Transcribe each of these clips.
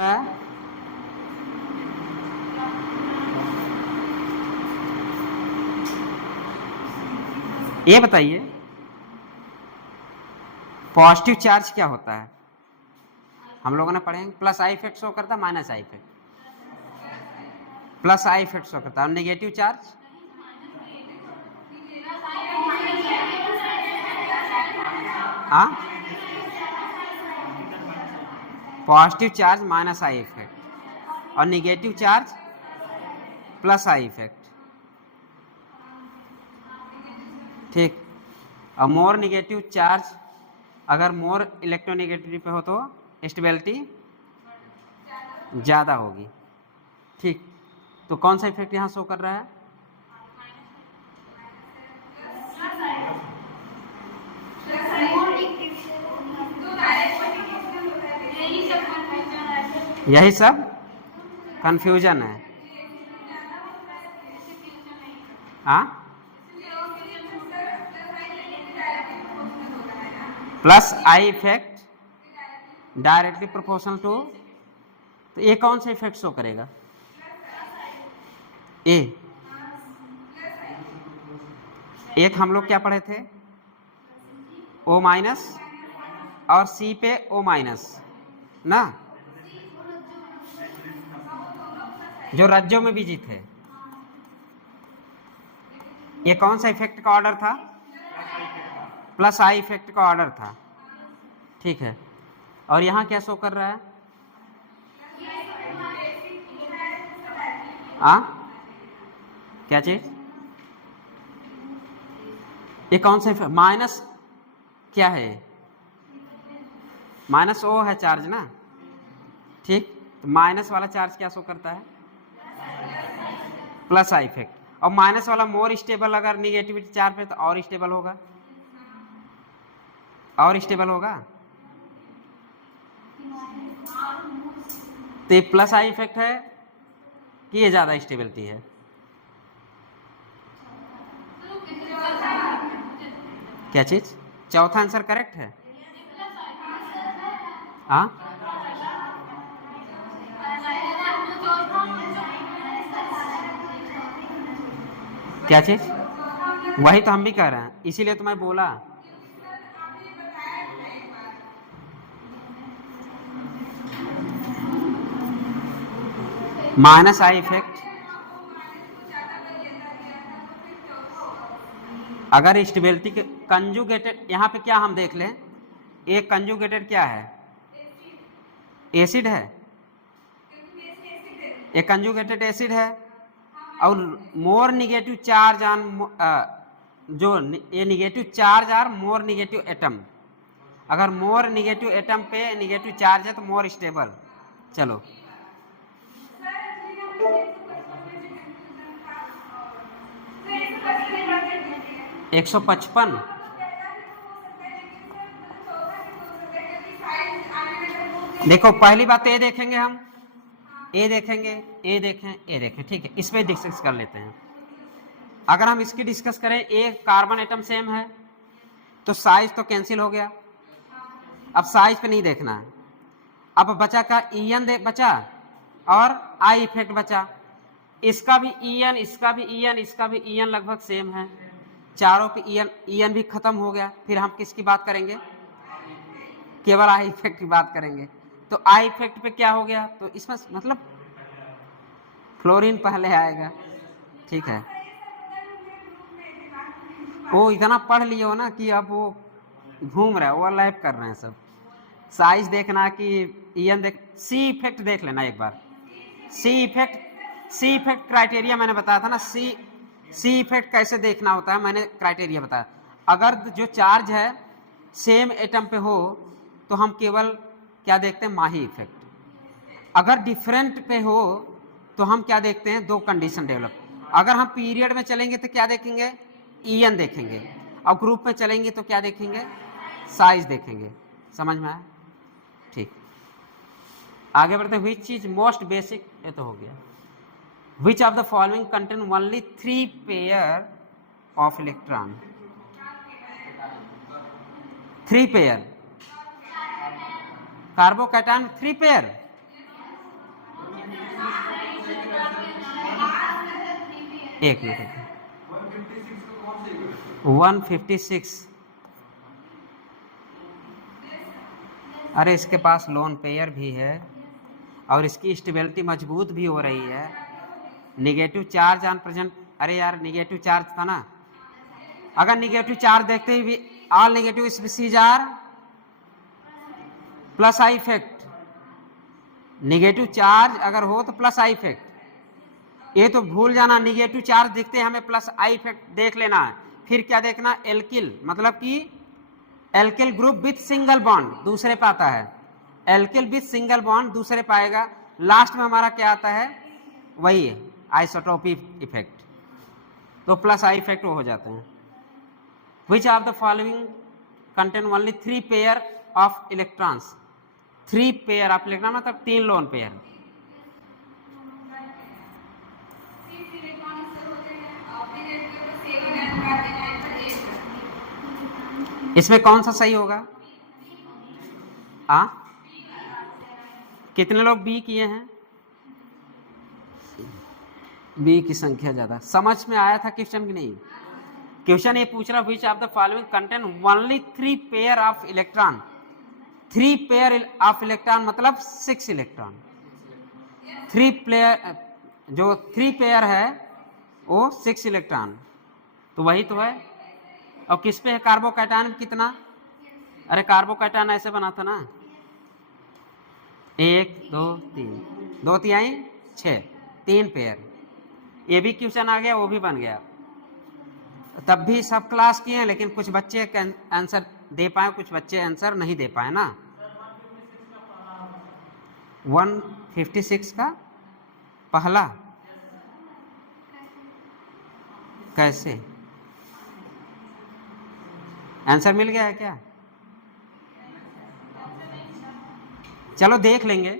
ये बताइए positive charge क्या होता है? हम लोगों ने पढ़ेंगे प्लस आई इफेक्ट शो करता है, minus I effect, plus I effect show करता है। और negative charge positive charge minus I effect और negative charge plus I effect. ठीक। और मोर नेगेटिव चार्ज अगर मोर इलेक्ट्रोनेगेटिविटी पे हो तो स्टेबिलिटी ज़्यादा होगी। ठीक, तो कौन सा इफेक्ट यहाँ शो कर रहा है? यही सब कंफ्यूजन है। हाँ, plus I effect directly proportional to, तो ये कौन सा इफेक्ट शो करेगा? ए। एक हम लोग क्या पढ़े थे? ओ माइनस और सी पे ओ माइनस ना, जो रज्जों में बीजी थे। ये कौन सा इफेक्ट का ऑर्डर था? प्लस आई इफेक्ट का ऑर्डर था। ठीक है, और यहां क्या शो कर रहा है? क्या चीज? ये कौन सा इफेक्ट? माइनस क्या है? माइनस ओ है चार्ज ना। ठीक, तो माइनस वाला चार्ज क्या शो करता है? Plus I effect. और माइनस वाला मोर स्टेबल, अगर निगेटिविटी चार्ज पे तो और स्टेबल होगा, और स्टेबल होगा। तो ये प्लस आई इफेक्ट है कि ये ज्यादा स्टेबिलिटी है? क्या चीज? चौथा आंसर करेक्ट है। हाँ, क्या चीज? वही तो हम भी कह रहे हैं, इसीलिए तो मैं बोला। माइनस आई इफेक्ट अगर स्टेबिलिटी के कंजुगेटेड, यहां पे क्या हम देख लें, एक कंजुगेटेड क्या है? एसिड है। एक कंजुगेटेड एसिड है और मोर निगेटिव चार्ज ऑन, जो ये negative charge are more negative atom, अगर मोर निगेटिव एटम पे निगेटिव चार्ज है तो मोर स्टेबल। चलो, एक 155। देखो पहली बात तो ये देखेंगे हम, ए देखेंगे, ए देखें, ए देखें। ठीक है, इस पे डिस्कस कर लेते हैं। अगर हम इसकी डिस्कस करें, ए कार्बन एटम सेम है तो साइज तो कैंसिल हो गया। अब साइज पे नहीं देखना है। अब बचा का ईएन बचा और आई इफेक्ट बचा। इसका भी ईएन, इसका भी ईएन, इसका भी ईएन लगभग सेम है। चारों पे ईएन भी खत्म हो गया। फिर हम किसकी बात करेंगे? केवल आई इफेक्ट की बात करेंगे। तो आई इफेक्ट पे क्या हो गया? तो इसमें मतलब फ्लोरीन पहले आएगा। ठीक है, वो इतना पढ़ लिए हो ना कि अब वो घूम रहा है, ओवरलैप कर रहे हैं सब। साइज देखना कि ईएन देख, सी इफेक्ट देख लेना एक बार। सी इफेक्ट क्राइटेरिया मैंने बताया था ना। सी इफेक्ट कैसे देखना होता है, मैंने क्राइटेरिया बताया। अगर जो चार्ज है सेम एटम पे हो तो हम केवल क्या देखते हैं? माही इफेक्ट। अगर डिफरेंट पे हो तो हम क्या देखते हैं? दो कंडीशन डेवलप। अगर हम पीरियड में चलेंगे तो क्या देखेंगे? ईएन देखेंगे। और ग्रुप में चलेंगे तो क्या देखेंगे? साइज देखेंगे। समझ में आया? ठीक, आगे बढ़ते हैं। विच चीज मोस्ट बेसिक, ये तो हो गया। विच of the following contain only 3 pair of electron? 3 pair carbocation 3 pair. एक मिनट, 156, अरे इसके पास लोन पेयर भी है और इसकी स्टेबिलिटी मजबूत भी हो रही है। निगेटिव चार्ज ऑन प्रेजेंट, अरे यार निगेटिव चार्ज था ना, अगर निगेटिव चार्ज देखते ही all negative species are plus I effect, negative charge अगर हो तो प्लस आई इफेक्ट। ये तो भूल जाना, निगेटिव चार्ज दिखते हैं हमें प्लस आई इफेक्ट देख लेना है। फिर क्या देखना, एल्किल, मतलब कि alkyl group with single bond दूसरे पे आता है, एल्किल विथ सिंगल बॉन्ड दूसरे पाएगा। लास्ट में हमारा क्या आता है, वही है आइसोटोपी इफेक्ट, तो प्लस आई इफेक्ट हो जाते हैं। विच of the following contain only 3 pair of electrons, 3 pair of electron मतलब 3 लोन पेयर। इसमें कौन सा सही होगा? कितने लोग बी किए हैं? बी की संख्या ज्यादा। समझ में आया था क्वेश्चन की नहीं? क्वेश्चन ये पूछ रहा विच of the following contain only 3 pair of electron, 3 pair of electron मतलब 6 इलेक्ट्रॉन। 3 पेयर, जो 3 पेयर है वो 6 इलेक्ट्रॉन, तो वही तो है। और किस पे है, कार्बोकैटायन कितना? अरे कार्बोकैटायन ऐसे बना था ना, 1 2 3, 2 तिहाई 6, 3 पेयर। ये भी क्वेश्चन आ गया, वो भी बन गया। तब भी सब क्लास किए हैं, लेकिन कुछ बच्चे आंसर दे पाए, कुछ बच्चे आंसर नहीं दे पाए ना। 156 का पहला कैसे आंसर मिल गया है क्या? चलो देख लेंगे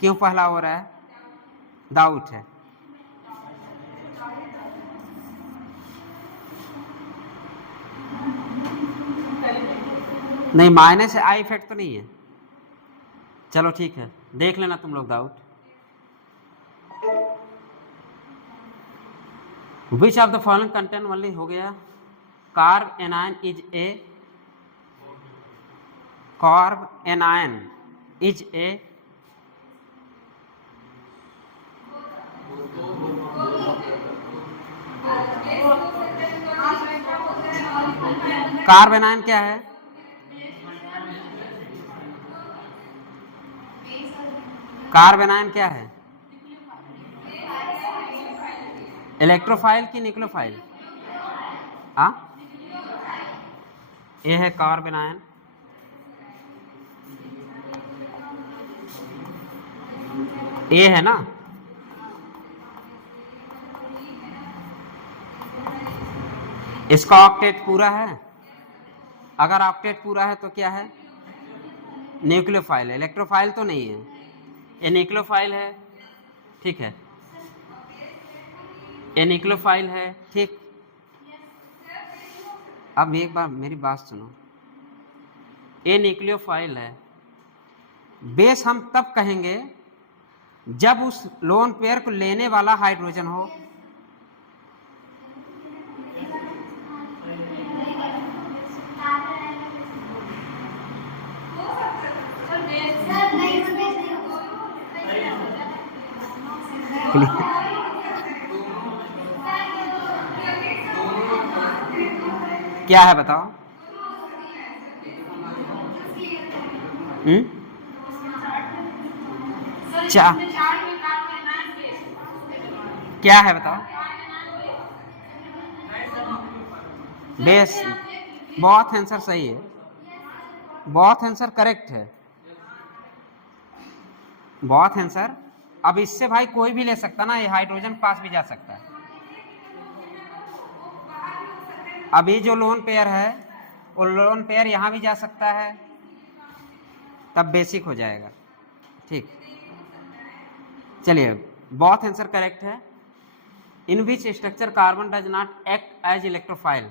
क्यों पहला हो रहा है, डाउट है। नहीं, माइनस से आई इफेक्ट तो नहीं है। चलो ठीक है, देख लेना तुम लोग doubt. Which of the following content only हो गया, carb anion is a, carb anion is a carb anion क्या है? कार्ब एनायन क्या है? इलेक्ट्रोफाइल की न्यूक्लियोफाइल? ये है कार्ब एनायन, ये है ना। इसका ऑक्टेट पूरा है, अगर ऑक्टेट पूरा है तो क्या है, न्यूक्लियोफाइल है, इलेक्ट्रोफाइल तो नहीं है। ये न्यूक्लियोफाइल है, ठीक है, ये न्यूक्लियोफाइल है, ठीक। अब एक बार मेरी बात सुनो, ये न्यूक्लियोफाइल है। बेस हम तब कहेंगे जब उस लोन पेयर को लेने वाला हाइड्रोजन हो। क्या है बताओ? क्या है बताओ? बेस, बहुत आंसर सही है, बहुत आंसर करेक्ट है, बहुत आंसर। अब इससे भाई कोई भी ले सकता ना, ये हाइड्रोजन पास भी जा सकता है। अभी जो लोन पेयर है वो लोन पेयर यहां भी जा सकता है, तब बेसिक हो जाएगा, ठीक। चलिए, बहुत आंसर करेक्ट है। In which structure carbon does not act as electrophile?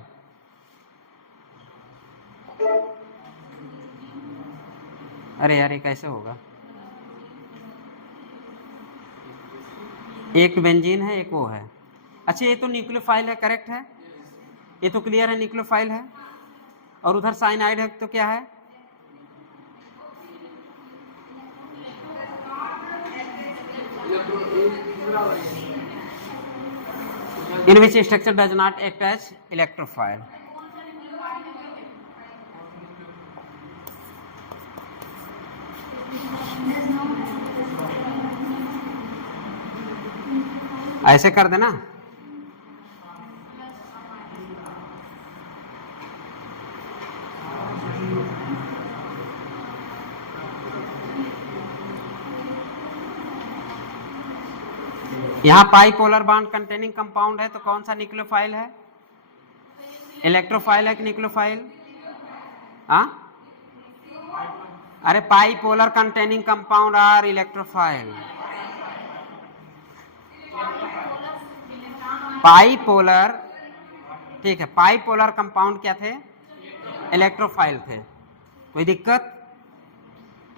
अरे यार ये कैसे होगा, एक बेंजीन है एक वो है, अच्छा ये तो न्यूक्लियोफाइल है, करेक्ट है, ये तो क्लियर है, न्यूक्लियोफाइल है। और उधर साइनाइड है तो क्या है? in which structure does not act as electrophile. ऐसे कर देना, यहाँ पाइपोलर बॉन्ड कंटेनिंग कंपाउंड है तो कौन सा न्यूक्लियोफाइल है? इलेक्ट्रोफाइल है कि न्यूक्लियोफाइल? हाँ, अरे पाइपोलर कंटेनिंग कंपाउंड आर इलेक्ट्रोफाइल। पाइपोलर, ठीक है, पाइपोलर कंपाउंड क्या थे? इलेक्ट्रोफाइल थे। कोई दिक्कत?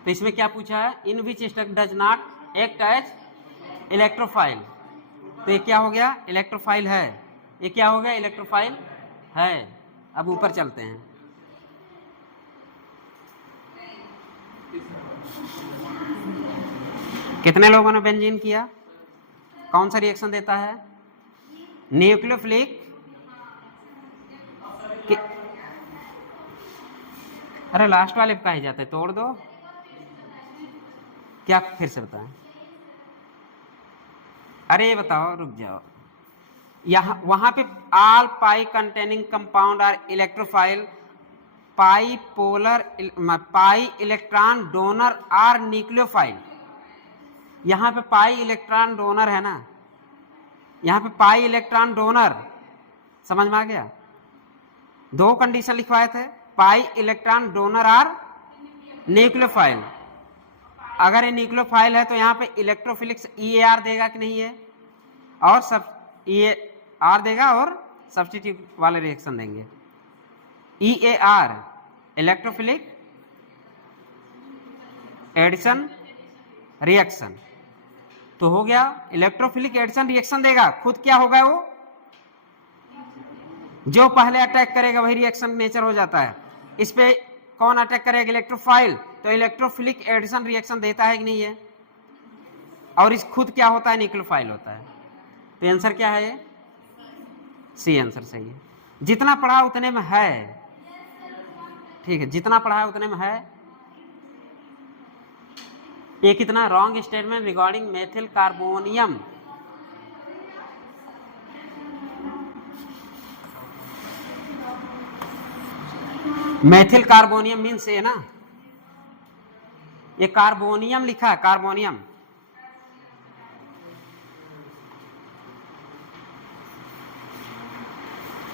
तो इसमें क्या पूछा है? In which structure does not act as electrophile. तो ये क्या हो गया? इलेक्ट्रोफाइल है। ये क्या हो गया? इलेक्ट्रोफाइल है। अब ऊपर चलते हैं। कितने लोगों ने बेंजीन किया? कौन सा रिएक्शन देता है? न्यूक्लियोफिलिक, अरे लास्ट वाले कहे जाते, तोड़ दो। क्या फिर से बताएं? अरे बताओ, रुक जाओ। यहाँ वहां पे all pi containing compound are electrophile, pi polar, pi electron donor are nucleophile. यहाँ पे पाई इलेक्ट्रॉन डोनर है ना, यहाँ पे पाई इलेक्ट्रॉन डोनर, समझ में आ गया? दो कंडीशन लिखवाए थे, pi electron donor are nucleophile. अगर ये न्यूक्लियोफाइल है तो यहाँ पे इलेक्ट्रोफिलिक्स EAR देगा कि नहीं है? और सब EAR देगा और सब्स्टिट्यूट वाले रिएक्शन देंगे। EAR इलेक्ट्रोफिलिक एडिशन रिएक्शन, तो हो गया इलेक्ट्रोफिलिक एडिशन रिएक्शन देगा। खुद क्या होगा? वो जो पहले अटैक करेगा वही रिएक्शन नेचर हो जाता है। इस पे कौन अटैक करेगा? इलेक्ट्रोफाइल, तो इलेक्ट्रोफिलिक एडिशन रिएक्शन देता है कि नहीं है? और इस खुद क्या होता है? न्यूक्लियोफाइल होता है। तो आंसर क्या है? ये सी आंसर सही है। जितना पढ़ा उतने में है, ठीक है, जितना पढ़ा है उतने में है। ये कितना wrong statement regarding methyl carbonium. Methyl carbonium means ये ना, ये कार्बोनियम लिखा है, कार्बोनियम।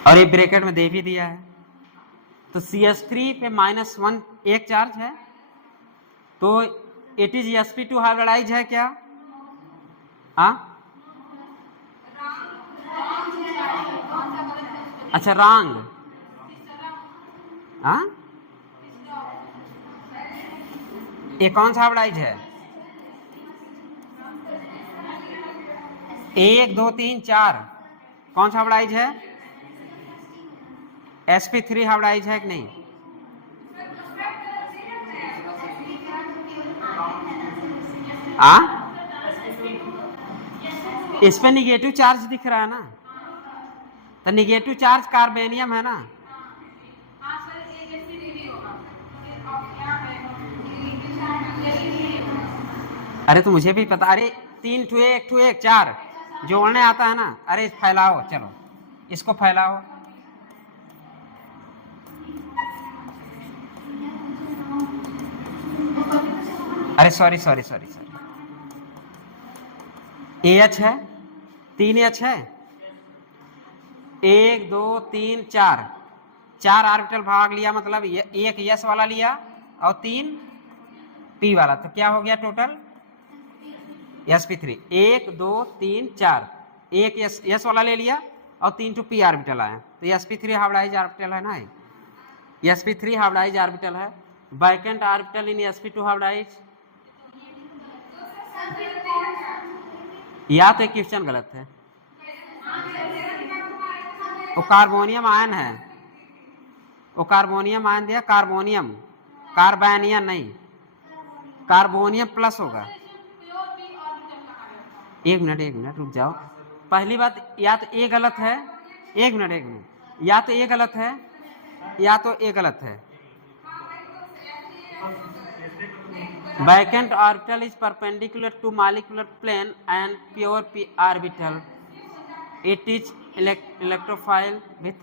और ये ब्रैकेट में दे भी दिया है। तो CH3 पे -1 एक चार्ज है, तो इट इज sp2 हाइब्रिडाइज है क्या? हाँ, अच्छा रॉन्ग। हाँ, ये कौन सा हाइब्रिडाइज है? 1 2 3 4 कौन सा हाइब्रिडाइज है? sp3 हाइब्रिडाइज है कि नहीं? हाँ, इस पे निगेटिव चार्ज दिख रहा है ना, तो निगेटिव चार्ज कार्बोनियम है ना। अरे तो मुझे भी पता, अरे 3 टू 1 टू 1 4 जोड़ने आता है ना। अरे फैलाओ, चलो इसको फैलाओ। अरे sorry sorry sorry sorry, AH है, 3H है, 1 2 3 4 4 ऑर्बिटल भाग लिया, मतलब एक S वाला लिया और 3 P वाला, तो क्या हो गया टोटल? sp3 1 2 3 4, एक S वाला ले लिया और 3 टू P ऑर्बिटल आया, तो sp3 हाइब्रिडाइज ऑर्बिटल है ना। sp3 हाइब्रिडाइज ऑर्बिटल है। Vacant orbital in sp2 hybridise, या तो एक क्वेश्चन गलत है। वो कार्बोनियम आयन है, वो कार्बोनियम आयन दिया, कार्बोनियम, कार्बेनियन नहीं, कार्बोनियम प्लस होगा। एक मिनट रुक जाओ। पहली बात, या तो ए गलत है, एक मिनट, या तो ए गलत है या तो ए गलत है। Vacant orbital is perpendicular to molecular plane and pure p orbital. It is electrophile with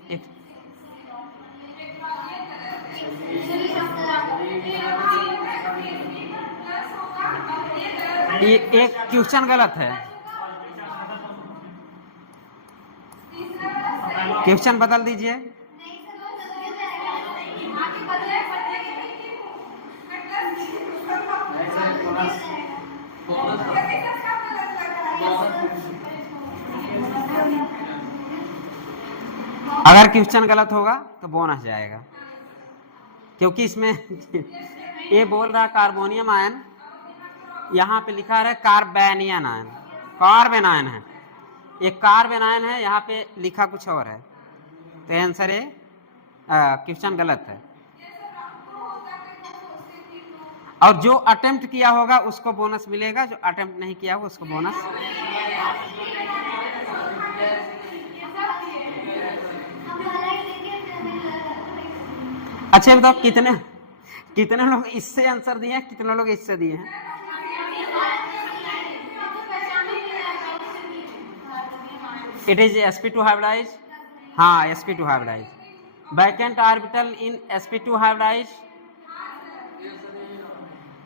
ये एक क्वेश्चन गलत है, क्वेश्चन बदल दीजिए। अगर क्वेश्चन गलत होगा तो बोनस जाएगा, क्योंकि इसमें ये बोल रहा कार्बोनियम आयन, यहाँ पे लिखा है कार्बेनियन आयन, कार्बन आयन है, ये कार्बन आयन है, यहाँ पे लिखा कुछ और है, तो आंसर है क्वेश्चन गलत है। और जो अटेम्प्ट किया होगा उसको बोनस मिलेगा, जो अटेम्प्ट नहीं किया होगा उसको बोनस। अच्छा बताओ कितने लोग इससे आंसर दिए हैं, कितने लोग इससे दिए हैं? इट इज sp2 हाइब्रिडाइज, हाँ sp2 hybridise. Vacant orbital in sp2 hybridise,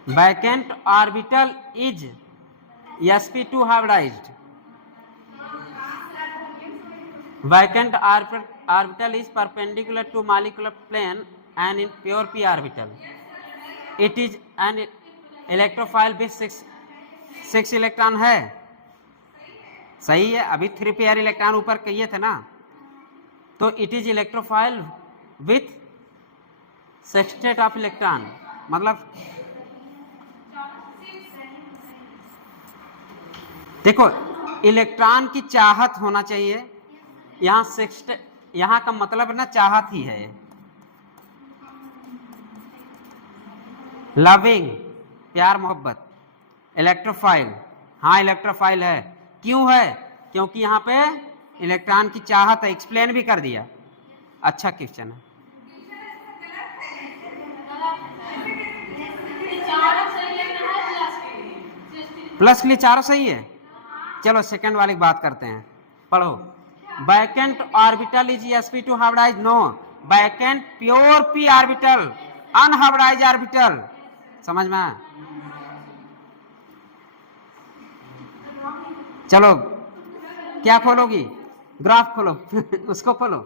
vacant orbital is sp2 hybridized. Vacant orbital is perpendicular to molecular plane and in pure p orbital. It is an electrophile with 6 electron है, सही है। अभी 3 pair electron ऊपर कहिए थे ना, तो it is electrophile with sextet of electron, मतलब देखो इलेक्ट्रॉन की चाहत होना चाहिए, यहाँ सेक्सटेट, यहाँ का मतलब ना चाहत ही है। लविंग, प्यार मोहब्बत, इलेक्ट्रोफाइल, हाँ इलेक्ट्रोफाइल है। क्यों है? क्योंकि यहाँ पे इलेक्ट्रॉन की चाहत है, एक्सप्लेन भी कर दिया। अच्छा क्वेश्चन है। प्लस के लिए चारों सही है। चलो सेकंड वाली बात करते हैं, पढ़ो। Vacant orbital is sp2 hybridise, no, vacant pure p orbital, unhybridise orbital. समझ में आया? चलो क्या खोलोगी? ग्राफ खोलो उसको खोलो,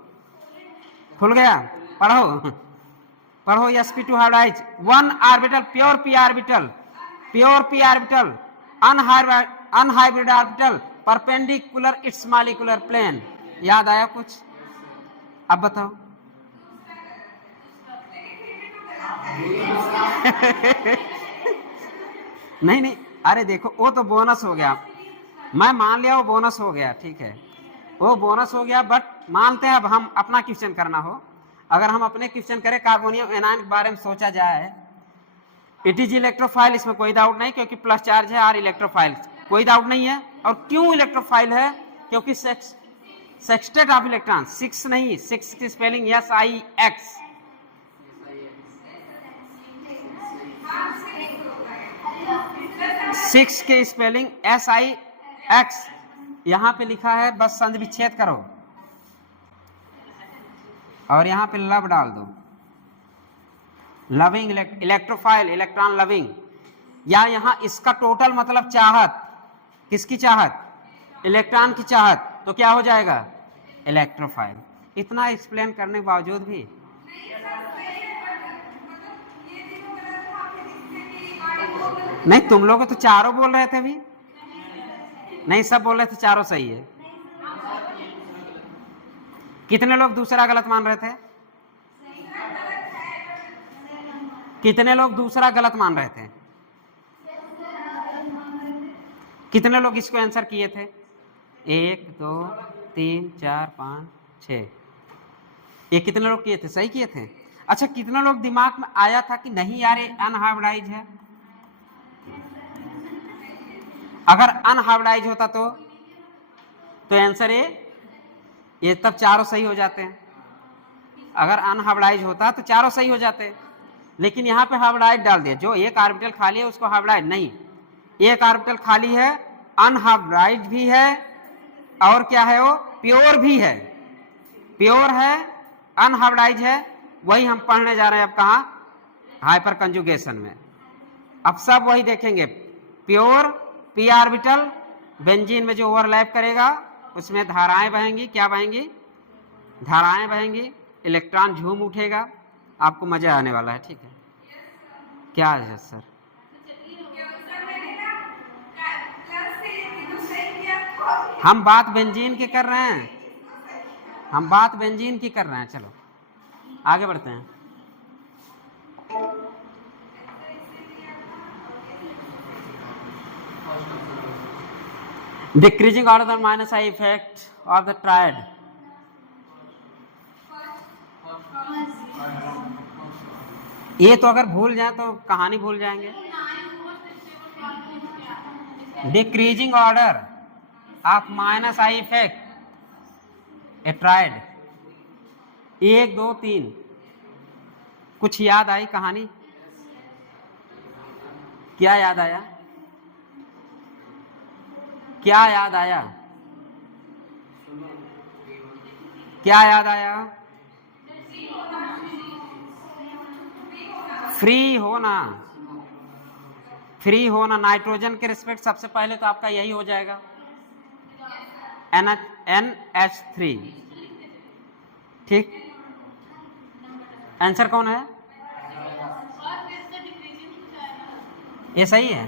खुल गया? पढ़ो sp2 hybridise, one orbital pure p orbital, pure p orbital, unhybrid orbital, perpendicular its molecular plane. याद आया कुछ? अब बताओ। नहीं, अरे देखो वो तो बोनस हो गया, मैं मान लिया वो बोनस हो गया, ठीक है वो बोनस हो गया, बट मानते हैं अब हम अपना क्वेश्चन करना हो, अगर हम अपने क्वेश्चन करें कार्बोनियम एनायन के बारे में सोचा जाए, इट इज इलेक्ट्रोफाइल, इसमें कोई डाउट नहीं, क्योंकि प्लस चार्ज है, और इलेक्ट्रोफाइल कोई डाउट नहीं है। और क्यों इलेक्ट्रोफाइल है? क्योंकि सेक्सटेट ऑफ इलेक्ट्रॉन, 6 नहीं, 6 की स्पेलिंग SIX, 6 के स्पेलिंग SIX यहां पे लिखा है, बस संधि विच्छेद करो और यहां पे लव डाल दो, लविंग, इलेक्ट्रोफाइल, इलेक्ट्रॉन लविंग, या यहां इसका टोटल मतलब चाहत, किसकी चाहत? इलेक्ट्रॉन की चाहत, तो क्या हो जाएगा? इलेक्ट्रोफाइल। इतना एक्सप्लेन करने के बावजूद भी नहीं, तुम लोग तो चारों बोल रहे थे अभी, नहीं सब बोल रहे थे चारों सही है। कितने लोग दूसरा गलत मान रहे थे? कितने लोग दूसरा गलत मान रहे थे? कितने लोग इसको आंसर किए थे? 1 2 3 4 5 6, ये कितने लोग किए थे? सही किए थे। अच्छा, कितने लोग दिमाग में आया था कि नहीं यार ये अनहाइब्रिडाइज है? अगर अनहाइब्रिडाइज होता तो आंसर ये तब चारों सही हो जाते हैं। अगर अनहाइब्रिडाइज होता तो चारों सही हो जाते, लेकिन यहाँ पे हाइब्रिडाइज डाल दिया। जो एक ऑर्बिटल खाली है उसको हाइब्रिडाइज नहीं, एक ऑर्बिटल खाली है, अनहाइब्रिडाइज भी है और क्या है वो, प्योर भी है। प्योर है, अनहाइब्रिडाइज है, वही हम पढ़ने जा रहे हैं अब कहाँ, हाइपर कंजुगेशन में। अब सब वही देखेंगे, प्योर पी ऑर्बिटल बेंजीन में जो ओवरलैप करेगा उसमें धाराएं बहेंगी। क्या बहेंगी? धाराएं बहेंगी, इलेक्ट्रॉन झूम उठेगा, आपको मजा आने वाला है। ठीक है, क्या है सर? हम बात बेंजीन की कर रहे हैं, हम बात बेंजीन की कर रहे हैं। चलो आगे बढ़ते हैं। Decreasing order the minus I effect of the triad. ये तो अगर भूल जाए तो कहानी भूल जाएंगे। Decreasing order of minus I effect A triad, 1 2 3। कुछ याद आई कहानी? क्या याद आया? क्या याद आया? क्या याद आया? फ्री होना, फ्री होना। नाइट्रोजन के रिस्पेक्ट सबसे पहले तो आपका यही हो जाएगा, NH3। ठीक, आंसर कौन है? ये सही है?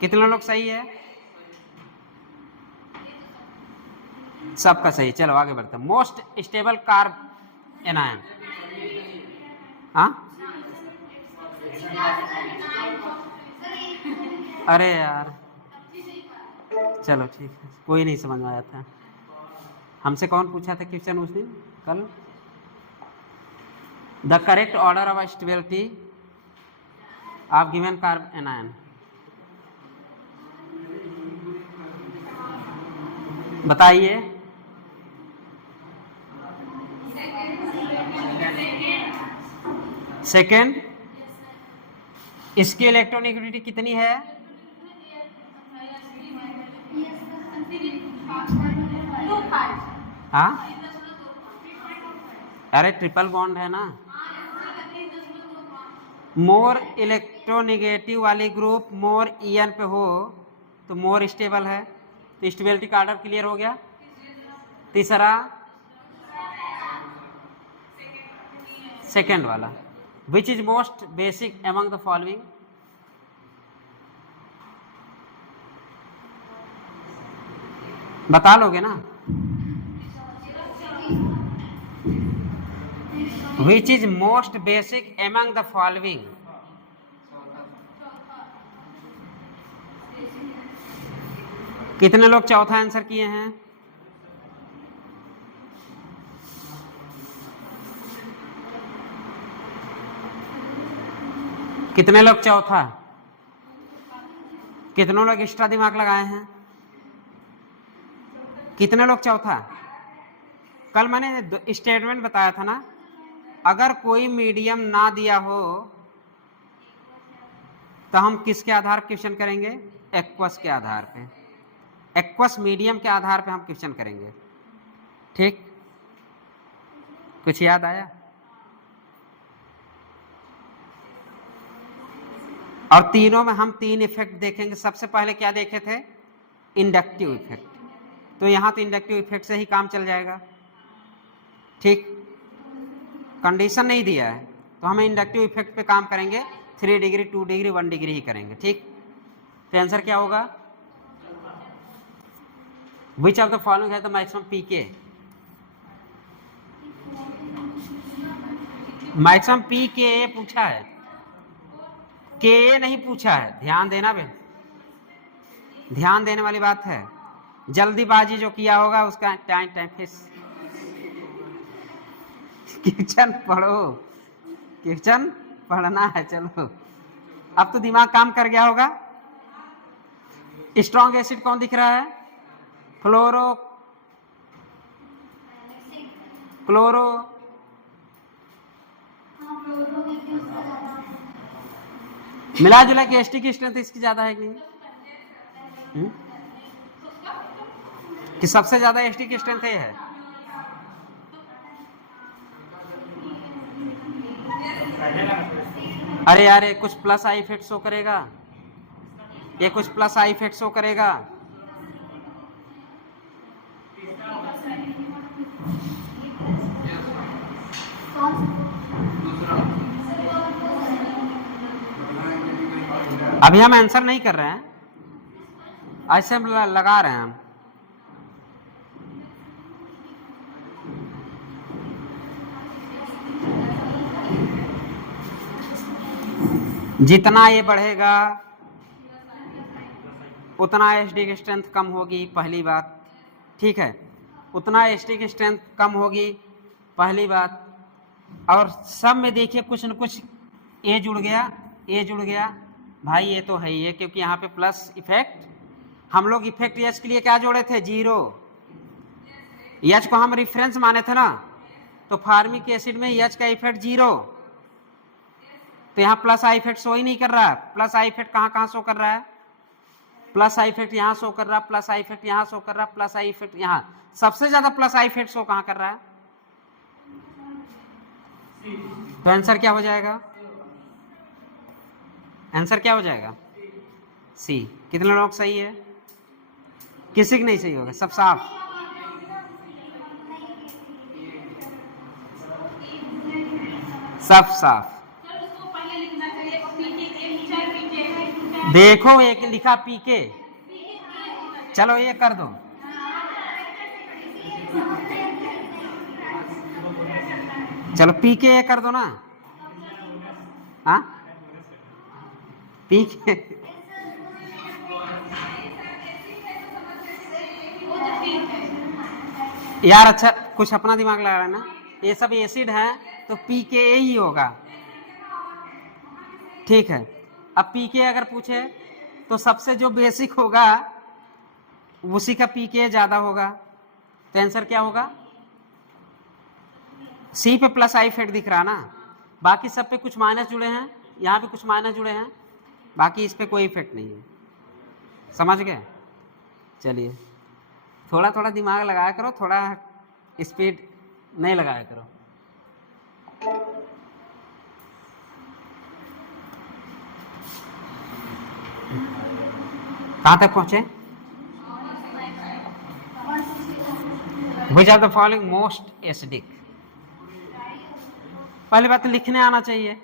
कितने लोग सही है? सबका सही। चलो आगे बढ़ते हैं। Most stable carb anion. हाँ, अरे यार चलो ठीक है, कोई नहीं समझ में आया था। हमसे कौन पूछा था क्वेश्चन उस दिन कल? The correct order of stability of given carb anion. बताइए। सेकेंड। इसकी इलेक्ट्रोनेगेटिविटी कितनी है? हाँ, अरे ट्रिपल बॉन्ड है ना। मोर इलेक्ट्रोनेगेटिव वाली ग्रुप मोर EN पे हो तो मोर स्टेबल है, तो स्टेबिलिटी का ऑर्डर क्लियर हो गया। तीसरा सेकेंड वाला, which is most basic among the following. बता लोगे ना? Which is most basic among the following. कितने लोग चौथा आंसर किए हैं? कितने लोग चौथा? कितने लोग एक्स्ट्रा दिमाग लगाए हैं? कितने लोग चौथा? कल मैंने स्टेटमेंट बताया था ना, अगर कोई मीडियम ना दिया हो तो हम किसके आधार पर क्वेश्चन करेंगे? एक्वस के आधार पे, एक्वस मीडियम के आधार पे हम क्वेश्चन करेंगे। ठीक, कुछ याद आया? और तीनों में हम 3 इफेक्ट देखेंगे। सबसे पहले क्या देखे थे? Inductive effect. तो यहां तो इंडक्टिव इफेक्ट से ही काम चल जाएगा। ठीक, कंडीशन नहीं दिया है तो हम इंडक्टिव इफेक्ट पे काम करेंगे। 3 डिग्री 2 डिग्री 1 डिग्री ही करेंगे। ठीक, तो आंसर क्या होगा? विच ऑफ द फॉलोइंग है द मैक्सिमम पीके। मैक्सिमम पीके पूछा है, के नहीं पूछा है। ध्यान देना बे, ध्यान देने वाली बात है। जल्दीबाजी जो किया होगा उसका टाइम फिस। क्वेश्चन पढ़ो, क्वेश्चन पढ़ना है। चलो अब तो दिमाग काम कर गया होगा। स्ट्रॉन्ग एसिड कौन दिख रहा है? फ्लोरो, क्लोरो, मिला जुला के एसटी की स्ट्रेंथ इसकी ज्यादा है कि नहीं? कि सबसे ज्यादा एसटी की स्ट्रेंथ ये है? अरे यार ये कुछ प्लस आई इफेक्ट शो करेगा, ये कुछ प्लस आई इफेक्ट शो करेगा। अभी हम आंसर नहीं कर रहे हैं, ऐसे हम लगा रहे हैं हम। जितना ये बढ़ेगा उतना एसडी की स्ट्रेंथ कम होगी, पहली बात। ठीक है, उतना एसडी की स्ट्रेंथ कम होगी, पहली बात। और सब में देखिए कुछ न कुछ ए जुड़ गया, ए जुड़ गया भाई, ये तो है ही है, क्योंकि यहाँ पे प्लस इफेक्ट। हम लोग इफेक्ट एच के लिए क्या जोड़े थे? 0। एच को हम रिफरेंस माने थे ना, तो फार्मिक एसिड में एच का इफेक्ट 0, तो यहाँ प्लस आई इफेक्ट शो ही नहीं कर रहा है। प्लस आई इफेक्ट कहाँ कहाँ शो कर रहा है? प्लस आई इफेक्ट यहाँ शो कर रहा है, प्लस आई इफेक्ट यहाँ शो कर रहा है, प्लस आई इफेक्ट यहाँ। सबसे ज्यादा प्लस आई इफेक्ट शो कहाँ कर रहा है? तो आंसर क्या हो जाएगा? आंसर क्या हो जाएगा? सी। कितने लोग सही है? किसी की नहीं सही होगा? सब साफ? सब साफ। देखो एक लिखा पीके, चलो ये कर दो। चलो पीके ये कर दो ना। हाँ पीके यार अच्छा कुछ अपना दिमाग लगा रहा है ना, ये सब एसिड है तो पीके ही होगा। ठीक है, अब पीके अगर पूछे तो सबसे जो बेसिक होगा उसी का पीके ज्यादा होगा, तो आंसर क्या होगा? सी पे प्लस आई इफेक्ट दिख रहा ना, बाकी सब पे कुछ माइनस जुड़े हैं, यहाँ पे कुछ माइनस जुड़े हैं, बाकी इस पे कोई इफेक्ट नहीं है। समझ गए? चलिए थोड़ा थोड़ा दिमाग लगाया करो, थोड़ा स्पीड नहीं लगाया करो। कहां तक पहुंचे? Which of the following most acidic? पहली बात तो लिखने आना चाहिए,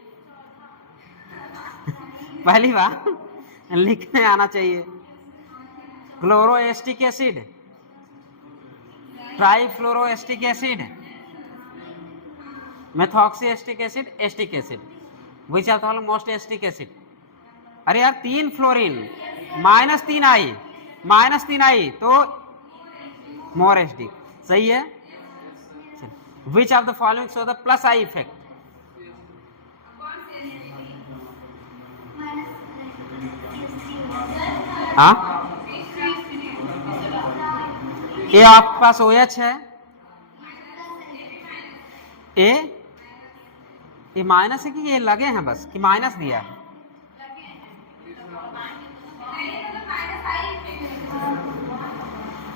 पहली बात लिखने आना चाहिए। Chloroacetic acid, trifluoroacetic acid, methoxyacetic acid, acetic acid. Which of the following most acidic acid? अरे यार 3 फ्लोरीन -3 आई तो मोर एसिडिक, सही है। Which of the following show the plus I effect? हाँ ये आपके पास OH है, ये माइनस है कि ये लगे हैं बस, कि माइनस दिया है?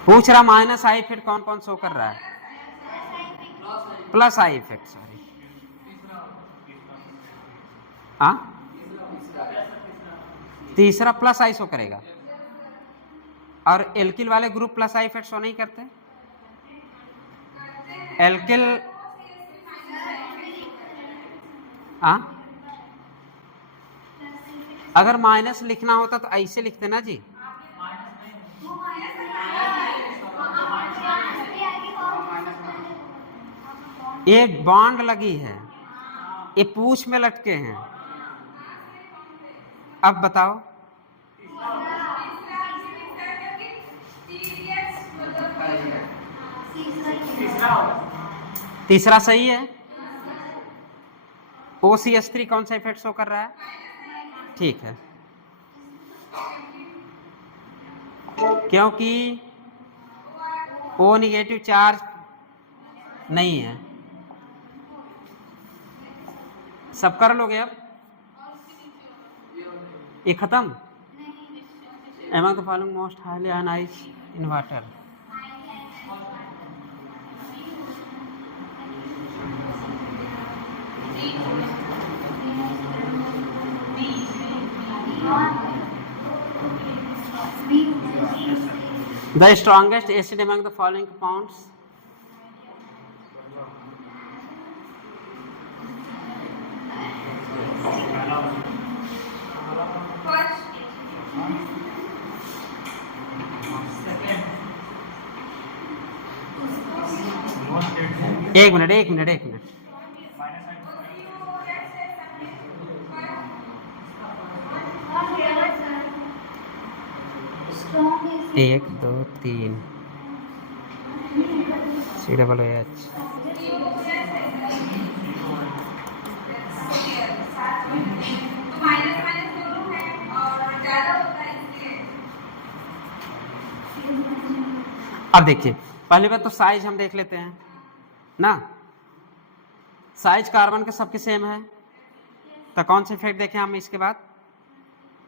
पूछ रहा माइनस आई इफेक्ट कौन कौन शो कर रहा है? Plus I effect, sorry. हाँ तीसरा प्लस आई शो करेगा, और एल्किल वाले group plus I effect show नहीं करते। एल्किल अगर माइनस लिखना होता तो ऐसे लिखते ना जी। एक बॉन्ड लगी है, ये पूछ में लटके हैं। अब बताओ तीसरा सही है, OCH3 कौन सा इफेक्ट शो कर रहा है? ठीक है, क्योंकि O निगेटिव चार्ज नहीं है। सब कर लोगे अब? ये खत्म? Among the following most highly ionized in water. The strongest acid among the following compounds. एक मिनट एक दो तीन COOH। अब देखिए, पहली बात तो साइज हम देख लेते हैं ना। साइज कार्बन के सबके सेम है, तो कौन से इफेक्ट देखें हम इसके बाद?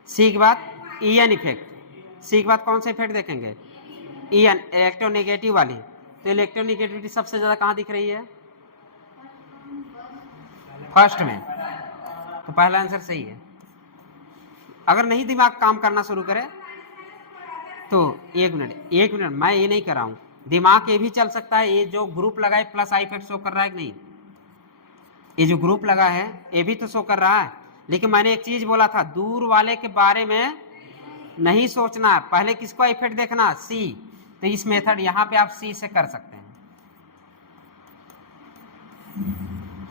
सी के बाद EN इफेक्ट। सी के बाद कौन से इफेक्ट देखेंगे? EN, इलेक्ट्रोनेगेटिव वाली। तो इलेक्ट्रोनेगेटिविटी सबसे ज्यादा कहाँ दिख रही है? फर्स्ट में। तो पहला आंसर सही है। अगर नहीं दिमाग काम करना शुरू करे तो एक मिनट मैं ये नहीं कर रहा हूं, दिमाग ये भी चल सकता है। ये जो ग्रुप लगा है प्लस आई इफेक्ट शो कर रहा है कि नहीं? ये जो ग्रुप लगा है ये भी तो शो कर रहा है। लेकिन मैंने एक चीज बोला था, दूर वाले के बारे में नहीं सोचना, पहले किसको इफेक्ट देखना? सी। तो इस मेथड यहां पे आप सी से कर सकते हैं।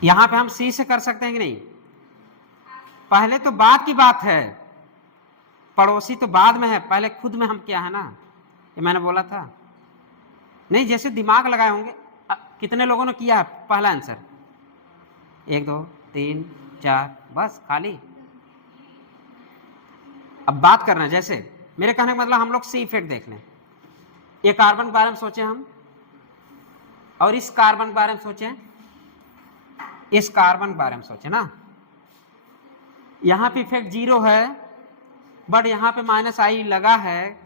यहां पे हम सी से कर सकते हैं कि नहीं? पहले तो बाद की बात है, पड़ोसी तो बाद में है, पहले खुद में हम क्या है ना, ये मैंने बोला था नहीं। जैसे दिमाग लगाए होंगे। कितने लोगों ने किया है पहला आंसर? 1 2 3 4, बस खाली। अब बात करना, जैसे मेरे कहने का मतलब हम लोग सी इफेक्ट देख लें। ये कार्बन के बारे में सोचे हम, और इस कार्बन के बारे में सोचे, इस कार्बन के बारे में सोचे ना। यहां पे इफेक्ट 0 है, बट यहां पे -I लगा है।